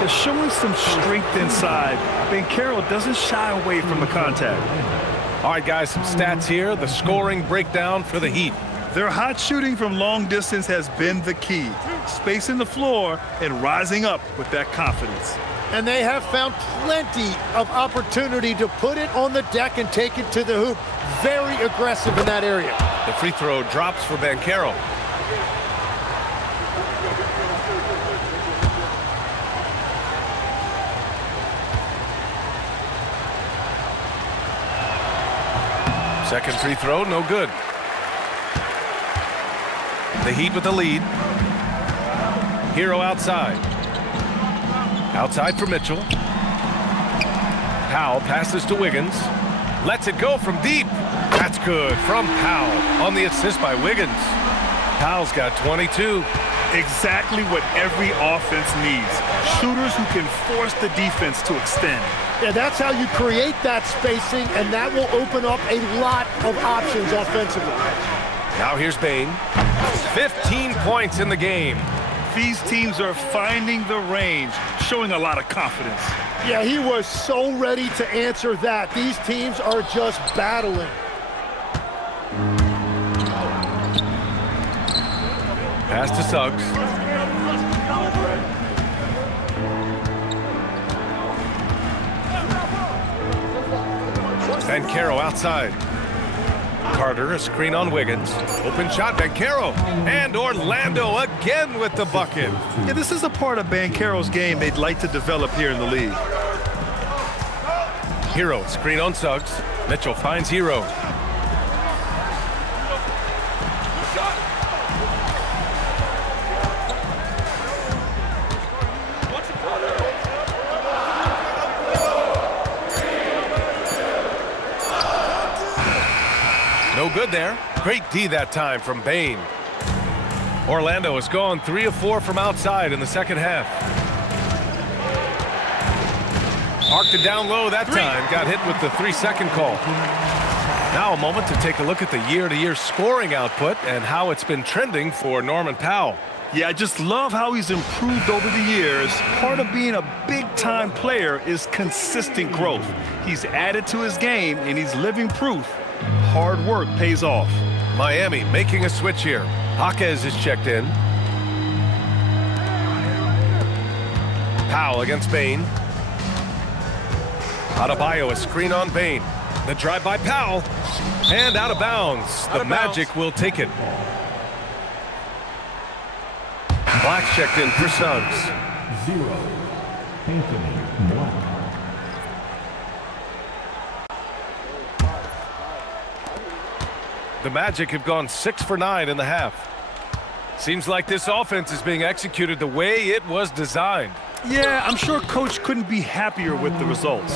They're showing some strength inside. Banchero doesn't shy away from the contact. All right, guys, some stats here. The scoring breakdown for the Heat. Their hot shooting from long distance has been the key. Spacing the floor and rising up with that confidence. And they have found plenty of opportunity to put it on the deck and take it to the hoop. Very aggressive in that area. The free throw drops for Banchero. Second free throw, no good. The Heat with the lead. Hero outside. Outside for Mitchell. Powell passes to Wiggins. Lets it go from deep. That's good from Powell on the assist by Wiggins. Powell's got 22. Exactly what every offense needs. Shooters who can force the defense to extend. Yeah, that's how you create that spacing, and that will open up a lot of options offensively. Now here's Bane. 15 points in the game. These teams are finding the range, showing a lot of confidence. Yeah, he was so ready to answer that. These teams are just battling. Pass to Suggs. Banchero outside. Carter, a screen on Wiggins. Open shot, Banchero. And Orlando again with the bucket. Yeah, this is a part of Banchero's game they'd like to develop here in the league. Hero, screen on Suggs. Mitchell finds Hero. No good there. Great D that time from Bane. Orlando has gone 3 of 4 from outside in the second half. Arced it down low that time. Got hit with the 3-second call. Now a moment to take a look at the year-to-year scoring output and how it's been trending for Norman Powell. Yeah, I just love how he's improved over the years. Part of being a big-time player is consistent growth. He's added to his game, and he's living proof. Hard work pays off. Miami making a switch here. Jaquez is checked in. Powell against Bain. Adebayo, a screen on Bain. The drive by Powell. And out of bounds. The Magic will take it. Black checked in for Suggs. 0. Anthony Black. The Magic have gone 6 for 9 in the half. Seems like this offense is being executed the way it was designed. Yeah, I'm sure Coach couldn't be happier with the results.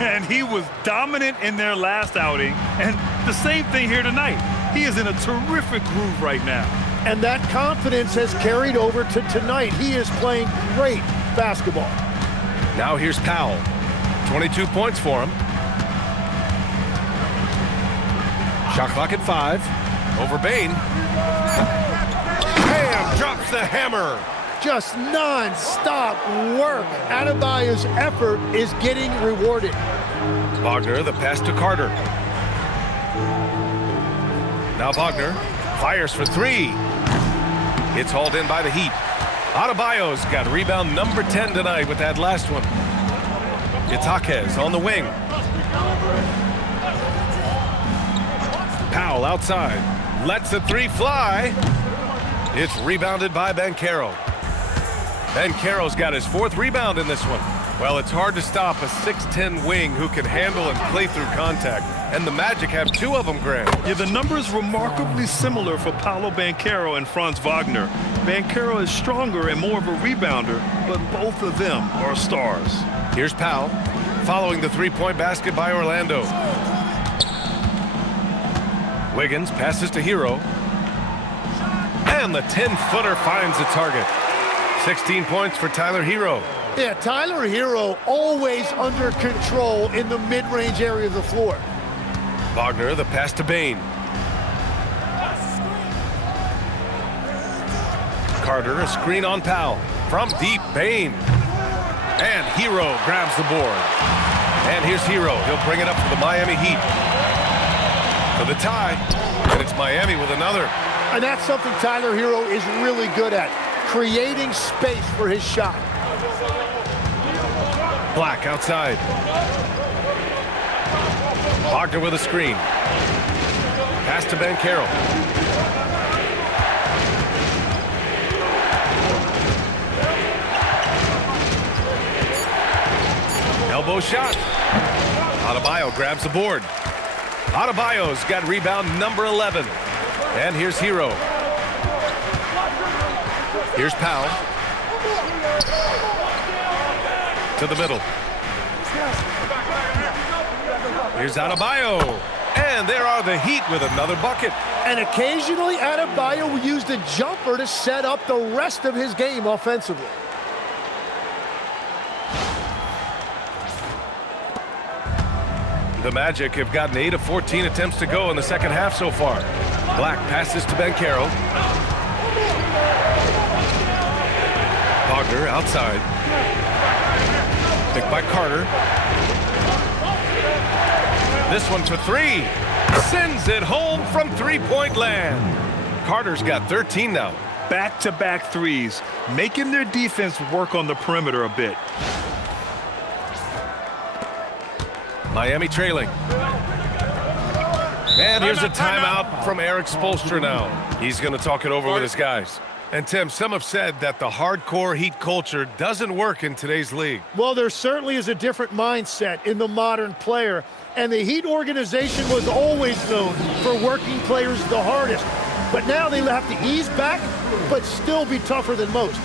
And he was dominant in their last outing, and the same thing here tonight. He is in a terrific groove right now. And that confidence has carried over to tonight. He is playing great basketball. Now here's Powell. 22 points for him. Shot clock at 5. Over Bain. Bam! Drops the hammer. Just non-stop work. Adebayo's effort is getting rewarded. Wagner, the pass to Carter. Now Wagner fires for 3. It's hauled in by the Heat. Adebayo's got rebound number 10 tonight with that last one. It's Jaquez on the wing. Powell outside. Lets the 3 fly. It's rebounded by Banchero. Banchero's got his 4th rebound in this one. Well, it's hard to stop a 6'10 wing who can handle and play through contact. And the Magic have 2 of them, Grant. Yeah, the numbers remarkably similar for Paolo Banchero and Franz Wagner. Banchero is stronger and more of a rebounder, but both of them are stars. Here's Powell, following the 3-point basket by Orlando. Wiggins passes to Hero. And the 10-footer finds the target. 16 points for Tyler Hero. Yeah, Tyler Hero always under control in the mid-range area of the floor. Wagner, the pass to Bain. Carter, a screen on Powell. From deep, Bain. And Hero grabs the board. And here's Hero. He'll bring it up for the Miami Heat. For the tie. And it's Miami with another. And that's something Tyler Hero is really good at. Creating space for his shot. Black outside. Wagner with a screen. Pass to Banchero. Elbow shot. Adebayo grabs the board. Adebayo's got rebound number 11. And here's Hero. Here's Powell. To the middle. Here's Adebayo. And there are the Heat with another bucket. And occasionally Adebayo will use the jumper to set up the rest of his game offensively. The Magic have gotten 8 of 14 attempts to go in the second half so far. Black passes to Banchero. Wagner outside. Picked by Carter. This one for 3. Sends it home from 3-point land. Carter's got 13 now. Back-to-back threes, making their defense work on the perimeter a bit. Miami trailing. And here's a timeout from Eric Spoelstra now. He's going to talk it over with his guys. And Tim, some have said that the hardcore Heat culture doesn't work in today's league. Well, there certainly is a different mindset in the modern player. And the Heat organization was always known for working players the hardest. But now they have to ease back, but still be tougher than most.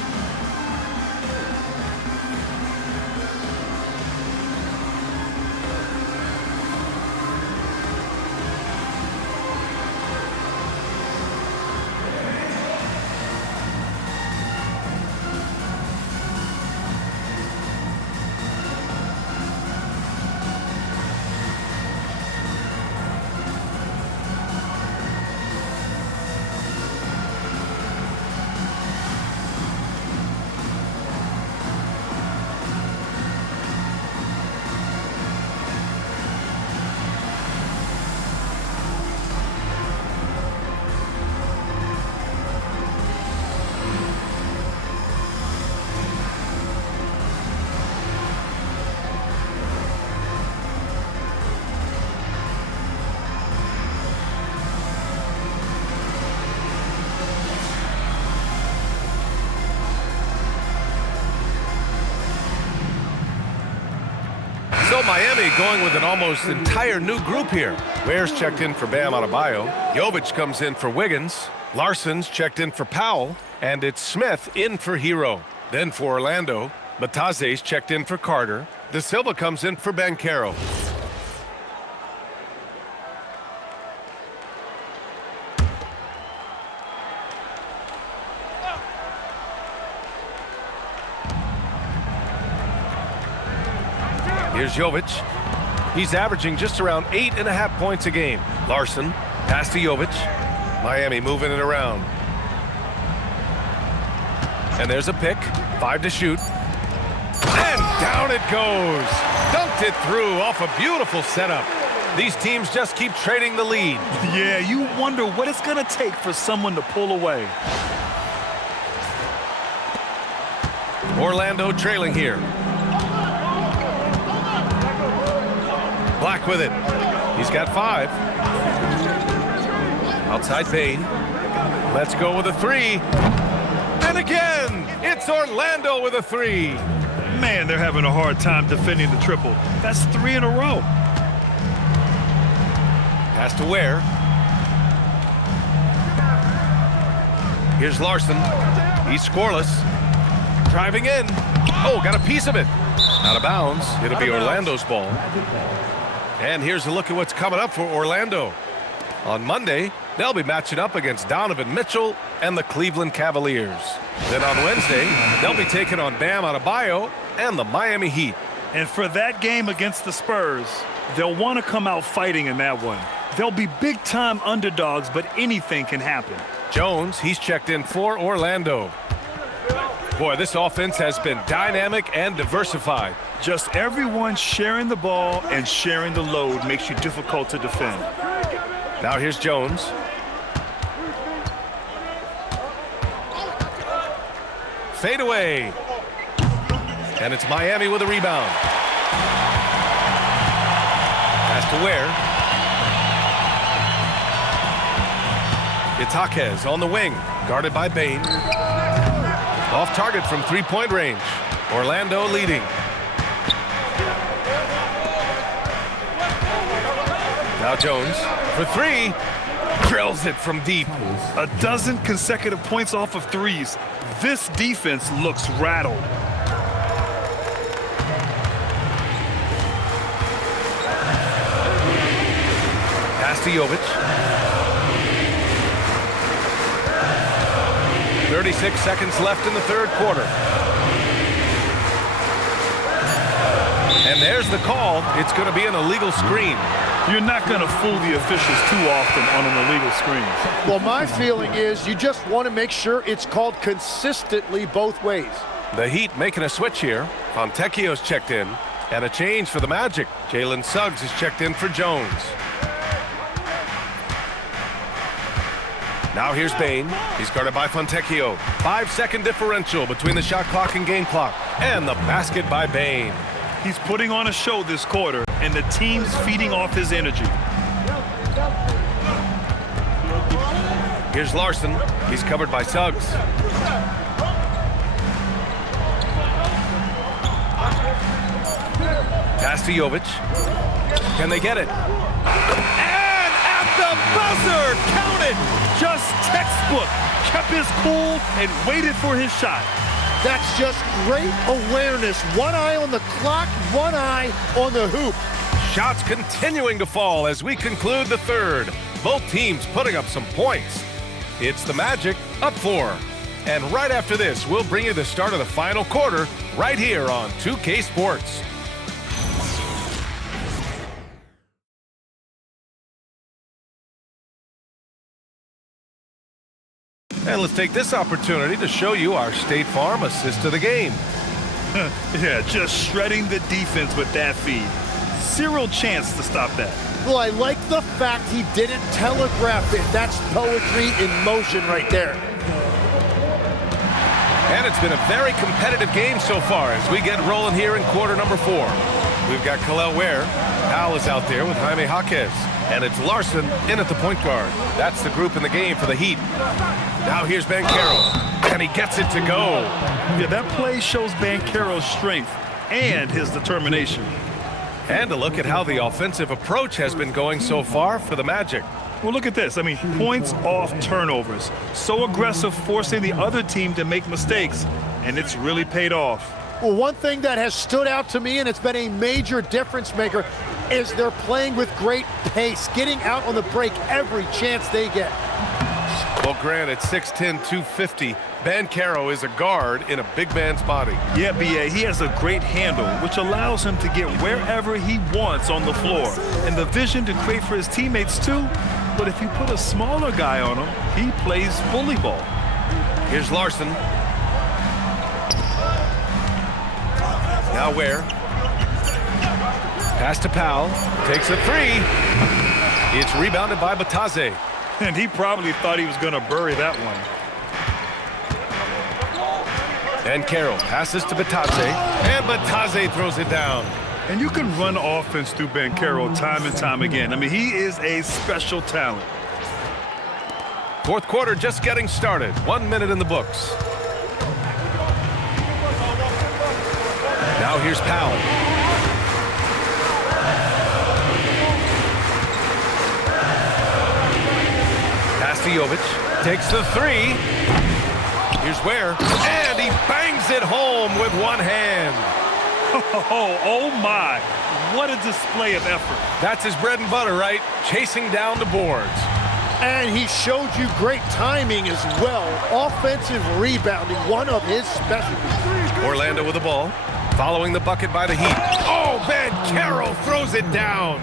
So Miami going with an almost entire new group here. Ware's checked in for Bam Adebayo. Jovic comes in for Wiggins. Larson's checked in for Powell. And it's Smith in for Hero. Then for Orlando, Mataze's checked in for Carter. De Silva comes in for Banchero. Here's Jovic. He's averaging just around 8.5 points a game. Larson, pass to Jovic. Miami moving it around. And there's a pick. 5 to shoot. And down it goes. Dunked it through off a beautiful setup. These teams just keep trading the lead. Yeah, you wonder what it's going to take for someone to pull away. Orlando trailing here. Black with it. He's got 5. Outside Bain. Let's go with a 3. And again, it's Orlando with a 3. Man, they're having a hard time defending the triple. That's 3 in a row. Pass to Ware. Here's Larson. He's scoreless. Driving in. Oh, got a piece of it. Out of bounds. It'll be Orlando's ball. And here's a look at what's coming up for Orlando. On Monday, they'll be matching up against Donovan Mitchell and the Cleveland Cavaliers. Then on Wednesday, they'll be taking on Bam Adebayo and the Miami Heat. And for that game against the Spurs, they'll want to come out fighting in that one. They'll be big-time underdogs, but anything can happen. Jones, he's checked in for Orlando. Boy, this offense has been dynamic and diversified. Just everyone sharing the ball and sharing the load makes you difficult to defend. Now here's Jones. Fade away. And it's Miami with a rebound. Pass to Ware. It's Jaquez on the wing, guarded by Bain. Off target from three-point range. Orlando leading. Now Jones for 3. Drills it from deep. A dozen consecutive points off of threes. This defense looks rattled. Pass to Jovic. 36 seconds left in the third quarter. And there's the call. It's going to be an illegal screen. You're not going to fool the officials too often on an illegal screen. Well, my feeling is you just want to make sure it's called consistently both ways. The Heat making a switch here. Fontecchio's checked in. And a change for the Magic. Jalen Suggs is checked in for Jones. Now here's Bain. He's guarded by Fontecchio. 5-second differential between the shot clock and game clock. And the basket by Bain. He's putting on a show this quarter, and the team's feeding off his energy. Here's Larson. He's covered by Suggs. Pass to Jovic. Can they get it? And at the buzzer, counted. Just textbook. Kept his cool and waited for his shot. That's just great awareness. One eye on the clock, one eye on the hoop. Shots continuing to fall as we conclude the third. Both teams putting up some points. It's the Magic up 4. And right after this, we'll bring you the start of the final quarter right here on 2K Sports. And let's take this opportunity to show you our State Farm assist of the game. Yeah, just shredding the defense with that feed. Zero chance to stop that. Well, I like the fact he didn't telegraph it. That's poetry in motion right there. And it's been a very competitive game so far as we get rolling here in quarter number 4. We've got Kel'el Ware. Al is out there with Jaime Jaquez. And it's Larson in at the point guard. That's the group in the game for the Heat. Now here's Banchero. And he gets it to go. Yeah, that play shows Banchero's strength and his determination. And a look at how the offensive approach has been going so far for the Magic. Well, look at this. I mean, points off turnovers. So aggressive, forcing the other team to make mistakes, and it's really paid off. Well, one thing that has stood out to me, and it's been a major difference maker, is they're playing with great pace, getting out on the break every chance they get. Well, Grant, at 6'10", 250, Banchero is a guard in a big man's body. Yeah, B.A., he has a great handle, which allows him to get wherever he wants on the floor. And the vision to create for his teammates, too. But if you put a smaller guy on him, he plays bully ball. Here's Larson. Now Ware. Pass to Powell. Takes a three. It's rebounded by Batadze. And he probably thought he was going to bury that one. And Carroll passes to Batadze. And Batadze throws it down. And you can run offense through Banchero time and time again. I mean, he is a special talent. Fourth quarter just getting started. 1 minute in the books. Now here's Powell. Pass to Jovic. Takes the three. Here's Ware. And he bangs it home with one hand. Oh my. What a display of effort. That's his bread and butter, right? Chasing down the boards. And he showed you great timing as well. Offensive rebounding, one of his specialties. Orlando with the ball. Following the bucket by the Heat. Oh, Banchero throws it down.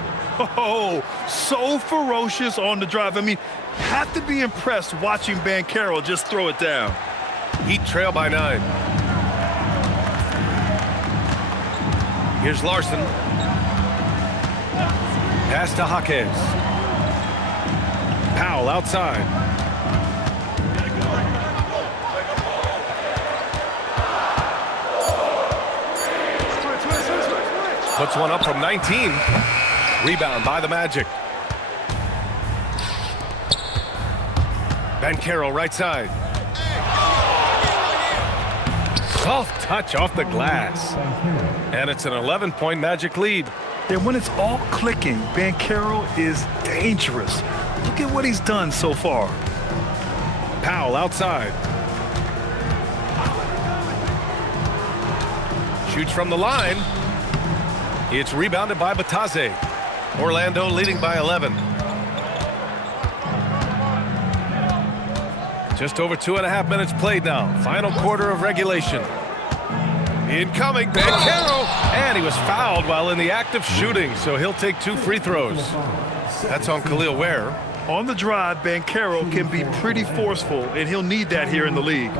Oh, so ferocious on the drive. I mean, have to be impressed watching Banchero just throw it down. Heat trail by 9. Here's Larson. Pass to Jaquez. Powell outside. Puts one up from 19. Rebound by the Magic. Banchero right side. Soft touch off the glass. And it's an 11-point Magic lead. And when it's all clicking, Banchero is dangerous. Look at what he's done so far. Powell outside. Shoots from the line. It's rebounded by Batadze. Orlando leading by 11. Just over 2.5 minutes played now. Final quarter of regulation. Incoming, Banchero, and he was fouled while in the act of shooting, so he'll take 2 free throws. That's on Khalil Ware. On the drive, Banchero can be pretty forceful, and he'll need that here in the league.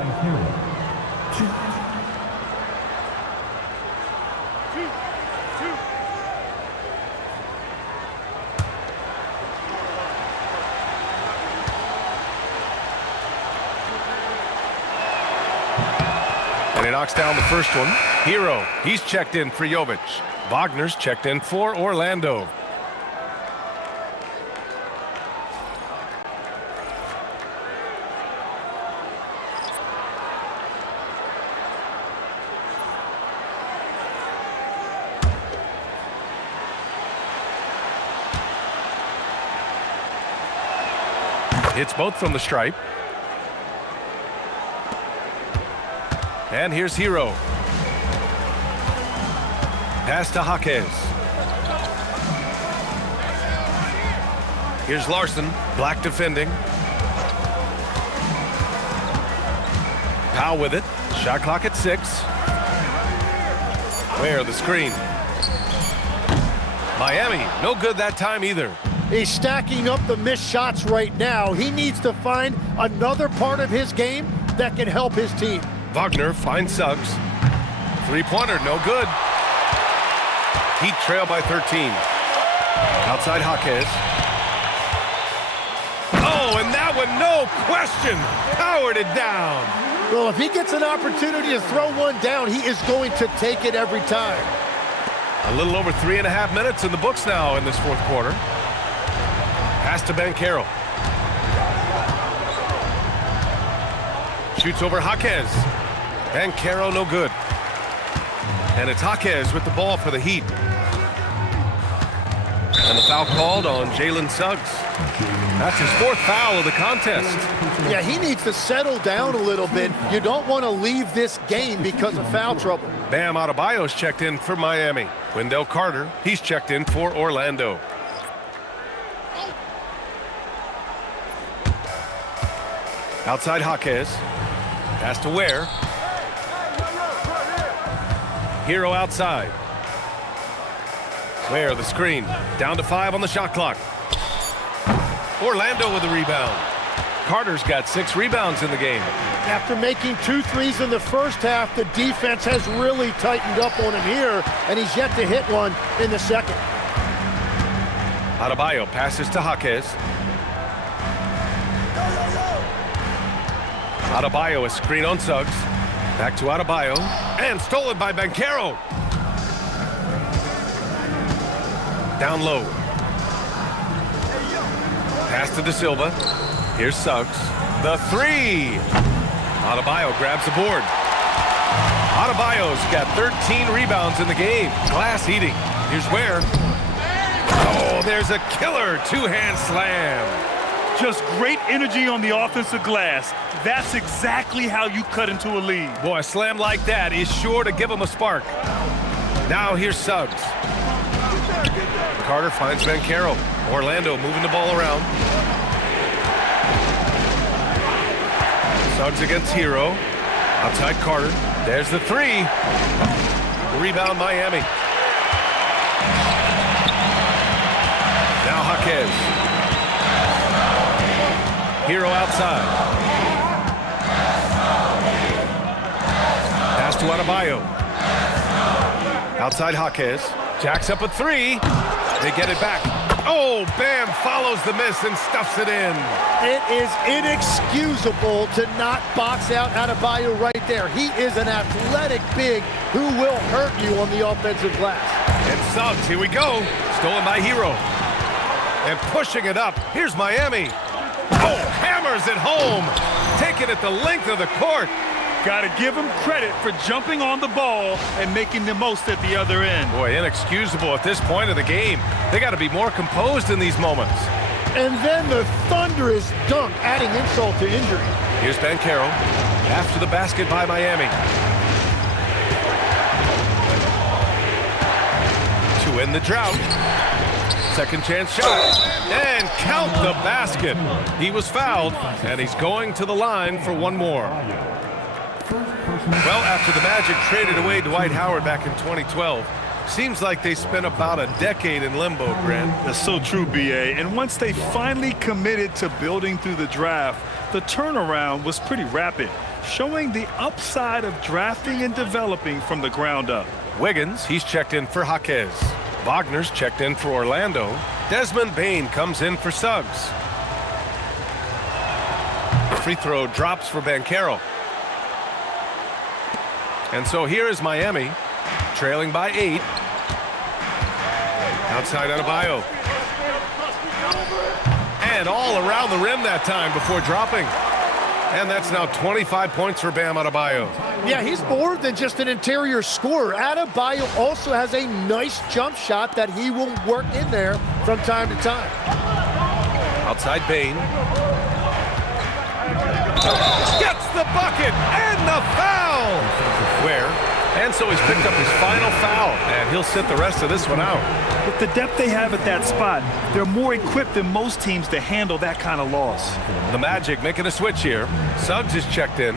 And he knocks down the first one. Hero, he's checked in for Jovic. Wagner's checked in for Orlando. Hits both from the stripe. And here's Hero. Pass to Jaquez. Here's Larson. Black defending. Powell with it. Shot clock at 6. Where the screen. Miami, no good that time either. He's stacking up the missed shots right now. He needs to find another part of his game that can help his team. Wagner finds Suggs. Three-pointer, no good. Heat trail by 13. Outside Jaquez. Oh, and that one, no question, powered it down. Well, if he gets an opportunity to throw one down, he is going to take it every time. A little over 3.5 minutes in the books now in this fourth quarter. Pass to Banchero. Shoots over Jaquez. Banchero no good. And it's Jaquez with the ball for the Heat. And the foul called on Jalen Suggs. That's his 4th foul of the contest. Yeah, he needs to settle down a little bit. You don't want to leave this game because of foul trouble. Bam Adebayo's checked in for Miami. Wendell Carter, he's checked in for Orlando. Outside Jaquez. Pass to Ware. Hero outside. Ware the screen. Down to 5 on the shot clock. Orlando with the rebound. Carter's got 6 rebounds in the game. After making 2 threes in the first half, the defense has really tightened up on him here, and he's yet to hit one in the second. Adebayo passes to Jaquez. Adebayo, a screen on Suggs. Back to Adebayo. And stolen by Banchero. Down low. Pass to De Silva. Here's Suggs. The 3. Adebayo grabs the board. Adebayo's got 13 rebounds in the game. Glass eating. Here's Ware. Oh, there's a killer 2-hand slam. Just great energy on the offensive glass. That's exactly how you cut into a lead. Boy, a slam like that is sure to give him a spark. Now here's Suggs. Carter finds Banchero. Orlando moving the ball around. Suggs against Hero. Outside Carter. There's the 3. Rebound Miami. Now Jaquez. Hero outside. Pass to Adebayo. Outside Jaquez. Jacks up a 3. They get it back. Oh, Bam follows the miss and stuffs it in. It is inexcusable to not box out Adebayo right there. He is an athletic big who will hurt you on the offensive glass. And Suggs, here we go. Stolen by Hero. And pushing it up. Here's Miami. Oh, hammers it home. Taking it the length of the court. Got to give him credit for jumping on the ball and making the most at the other end. Boy, inexcusable at this point of the game. They got to be more composed in these moments. And then the thunderous dunk, adding insult to injury. Here's Banchero. After the basket by Miami. To end the drought. Second chance shot. And count the basket. He was fouled, and he's going to the line for one more. Well, after the Magic traded away Dwight Howard back in 2012, seems like they spent about a decade in limbo, Grant. That's so true, B.A. And once they finally committed to building through the draft, the turnaround was pretty rapid, showing the upside of drafting and developing from the ground up. Wiggins, he's checked in for Jaquez. Wagner's checked in for Orlando. Desmond Bane comes in for Suggs. Free throw drops for Banchero. And so here is Miami, trailing by 8. Outside Adebayo. And all around the rim that time before dropping. And that's now 25 points for Bam Adebayo. Yeah, he's more than just an interior scorer. Adebayo also has a nice jump shot that he will work in there from time to time. Outside Bane. Gets the bucket and the foul. Where? And so he's picked up his final foul, and he'll sit the rest of this one out. With the depth they have at that spot, they're more equipped than most teams to handle that kind of loss. The Magic making a switch here. Suggs is checked in.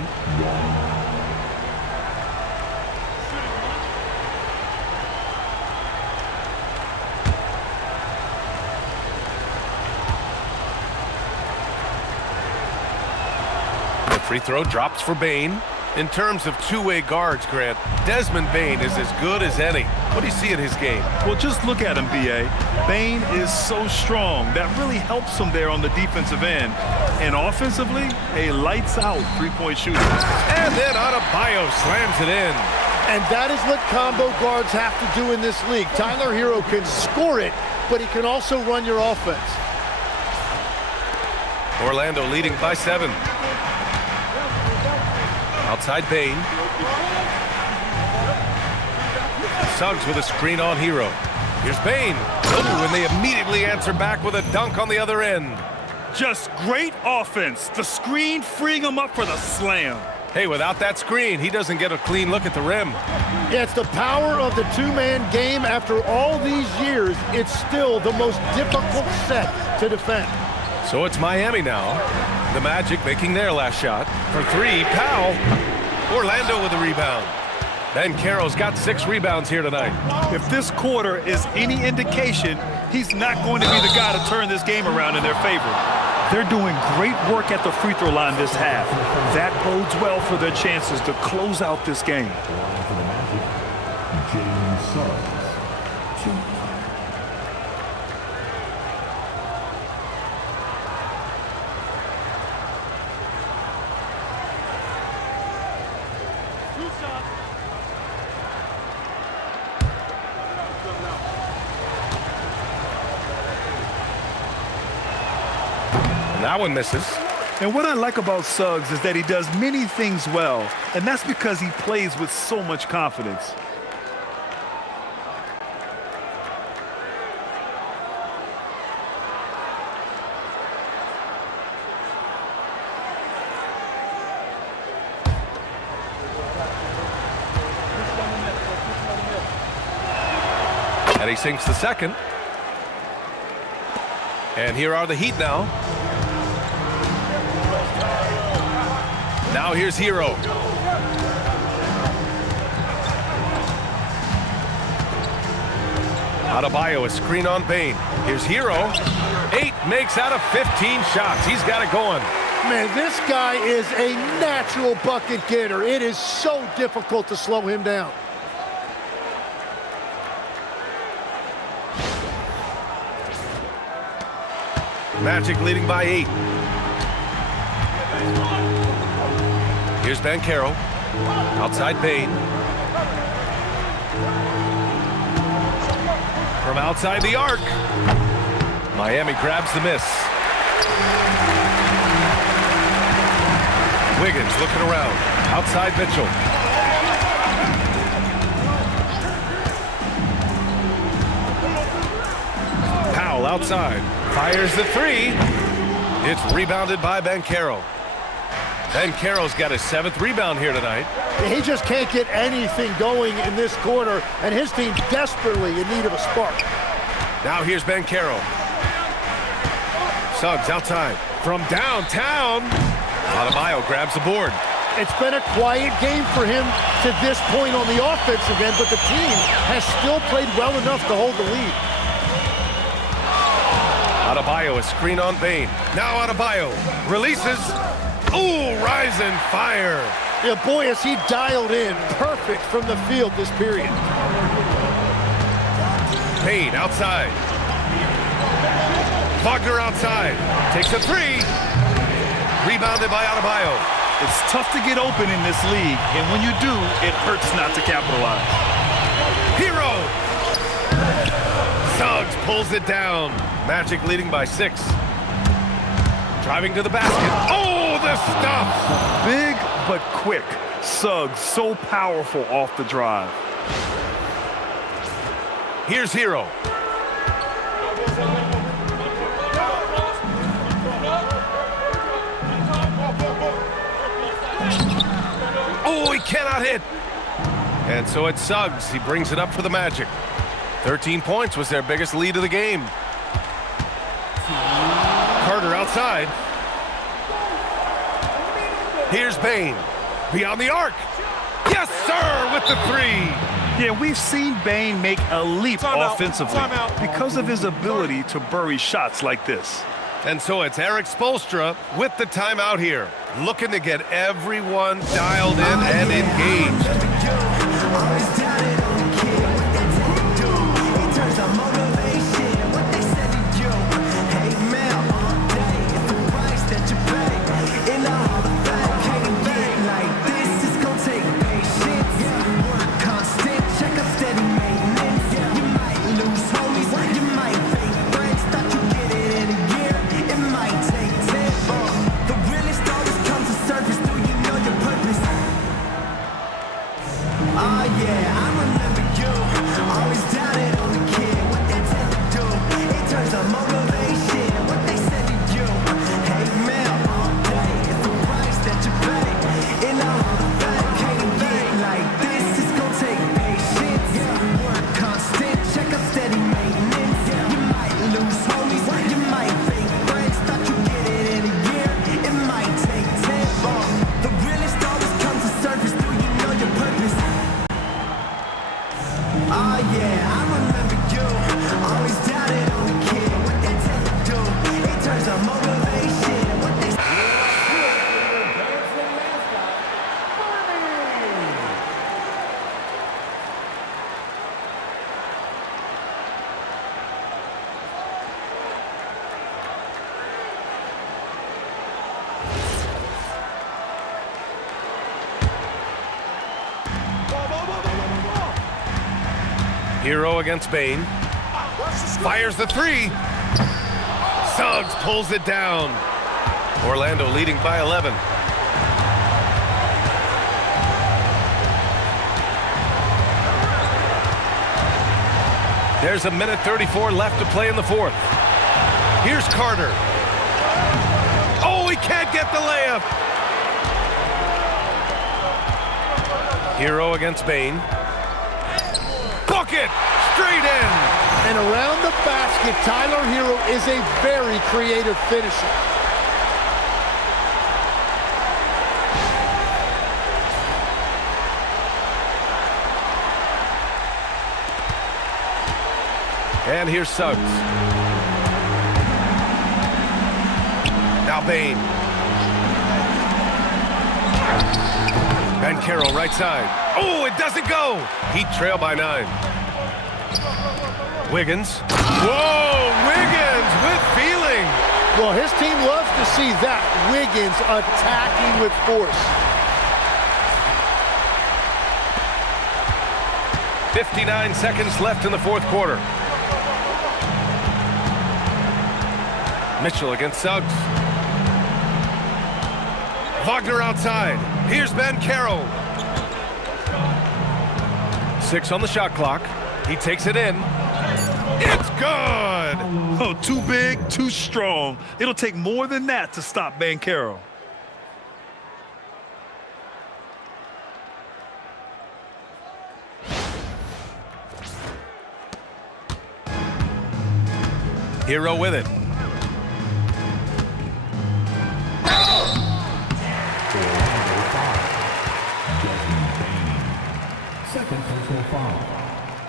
The free throw drops for Bane. In terms of two-way guards, Grant, Desmond Bane is as good as any. What do you see in his game? Well, just look at him, B.A. Bane is so strong. That really helps him there on the defensive end. And offensively, a lights-out three-point shooter. And then Adebayo slams it in. And that is what combo guards have to do in this league. Tyler Hero can score it, but he can also run your offense. Orlando leading by 7. Outside Bane. Suggs with a screen on Hero. Here's Bain. Oh, and they immediately answer back with a dunk on the other end. Just great offense. The screen freeing him up for the slam. Hey, without that screen, he doesn't get a clean look at the rim. Yeah, it's the power of the two-man game. After all these years, it's still the most difficult set to defend. So it's Miami now. The Magic making their last shot. For three, Powell. Orlando with the rebound. Banchero's got 6 rebounds here tonight. If this quarter is any indication, he's not going to be the guy to turn this game around in their favor. They're doing great work at the free throw line this half. That bodes well for their chances to close out this game. That one misses. And what I like about Suggs is that he does many things well, and that's because he plays with so much confidence. And he sinks the second. And here are the Heat now. Now here's Hero. Adebayo, a screen on Bain. Here's Hero. 8 makes out of 15 shots. He's got it going. Man, this guy is a natural bucket getter. It is so difficult to slow him down. Magic leading by 8. Here's Banchero. Outside Bain. From outside the arc. Miami grabs the miss. Wiggins looking around. Outside Mitchell. Powell outside. Fires the 3. It's rebounded by Banchero. Banchero's got his 7th rebound here tonight. He just can't get anything going in this quarter, and his team desperately in need of a spark. Now here's Banchero. Suggs outside. From downtown. Adebayo grabs the board. It's been a quiet game for him to this point on the offensive end, but the team has still played well enough to hold the lead. Adebayo, a screen on Bain. Now Adebayo releases. Ooh, rise and fire. Yeah, boy, is he dialed in. Perfect from the field this period. Bain outside. Wagner outside. Takes a 3. Rebounded by Adebayo. It's tough to get open in this league, and when you do, it hurts not to capitalize. Hero! Suggs pulls it down. Magic leading by 6. Driving to the basket. Oh, the stuff! Big but quick. Suggs so powerful off the drive. Here's Hero. Oh, he cannot hit. And so it's Suggs. He brings it up for the Magic. 13 points was their biggest lead of the game. Carter outside. Here's Bain. Beyond the arc. Yes, sir, with the 3. Yeah, we've seen Bain make a leap offensively because of his ability to bury shots like this. And so it's Eric Spoelstra with the timeout here, looking to get everyone dialed in and engaged. Yeah. Oh yeah, I remember you. Always doubted on the kid. What they tell you do, it turns on motivation. What they Hero against Bain. Fires the three. Suggs pulls it down. Orlando leading by 11. There's a minute 34 left to play in the fourth. Here's Carter. Oh, he can't get the layup. Hero against Bain. Bucket! Straight in! And around the basket, Tyler Hero is a very creative finisher. And here's Suggs. Now Bain. And Carroll right side. Oh, it doesn't go! Heat trail by 9. Wiggins. Whoa, Wiggins with feeling. Well, his team loves to see that. Wiggins attacking with force. 59 seconds left in the fourth quarter. Mitchell against Suggs. Wagner outside. Here's Ben Carroll. 6 on the shot clock. He takes it in. It's good! Oh, too big, too strong. It'll take more than that to stop Ben Carroll. Hero with it. Second personal foul.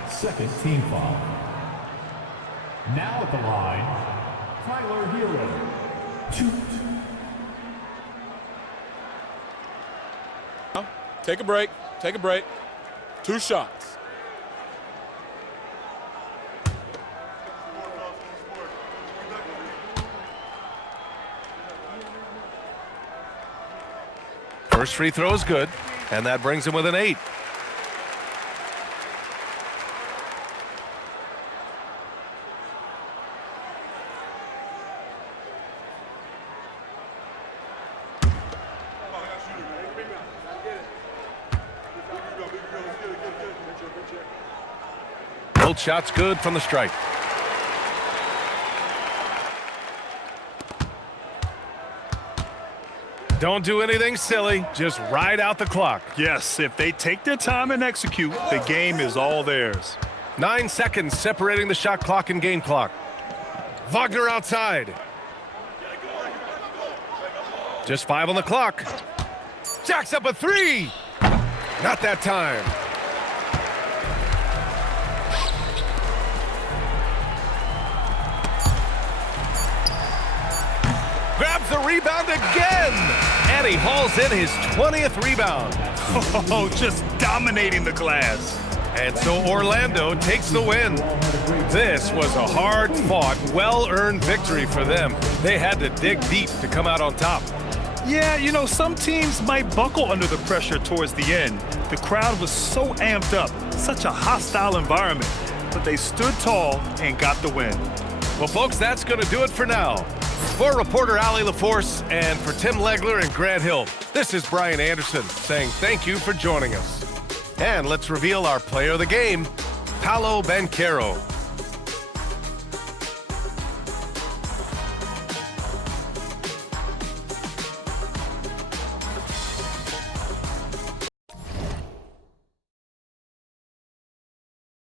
Second team foul. Now at the line, Tyler Hero. 2. Take a break. Take a break. 2 shots. First free throw is good, and that brings him with an 8. Both shots good from the strike. Don't do anything silly. Just ride out the clock. Yes, if they take their time and execute, the game is all theirs. 9 seconds separating the shot clock and game clock. Wagner outside. Just 5 on the clock. Jacks up a 3. Not that time. Grabs the rebound again. And he hauls in his 20th rebound. Oh, just dominating the glass. And so Orlando takes the win. This was a hard-fought, well-earned victory for them. They had to dig deep to come out on top. Yeah, you know, some teams might buckle under the pressure towards the end. The crowd was so amped up, such a hostile environment, but they stood tall and got the win. Well, folks, that's going to do it for now. For reporter Allie LaForce and for Tim Legler and Grant Hill, this is Brian Anderson saying thank you for joining us. And let's reveal our player of the game, Paolo Banchero.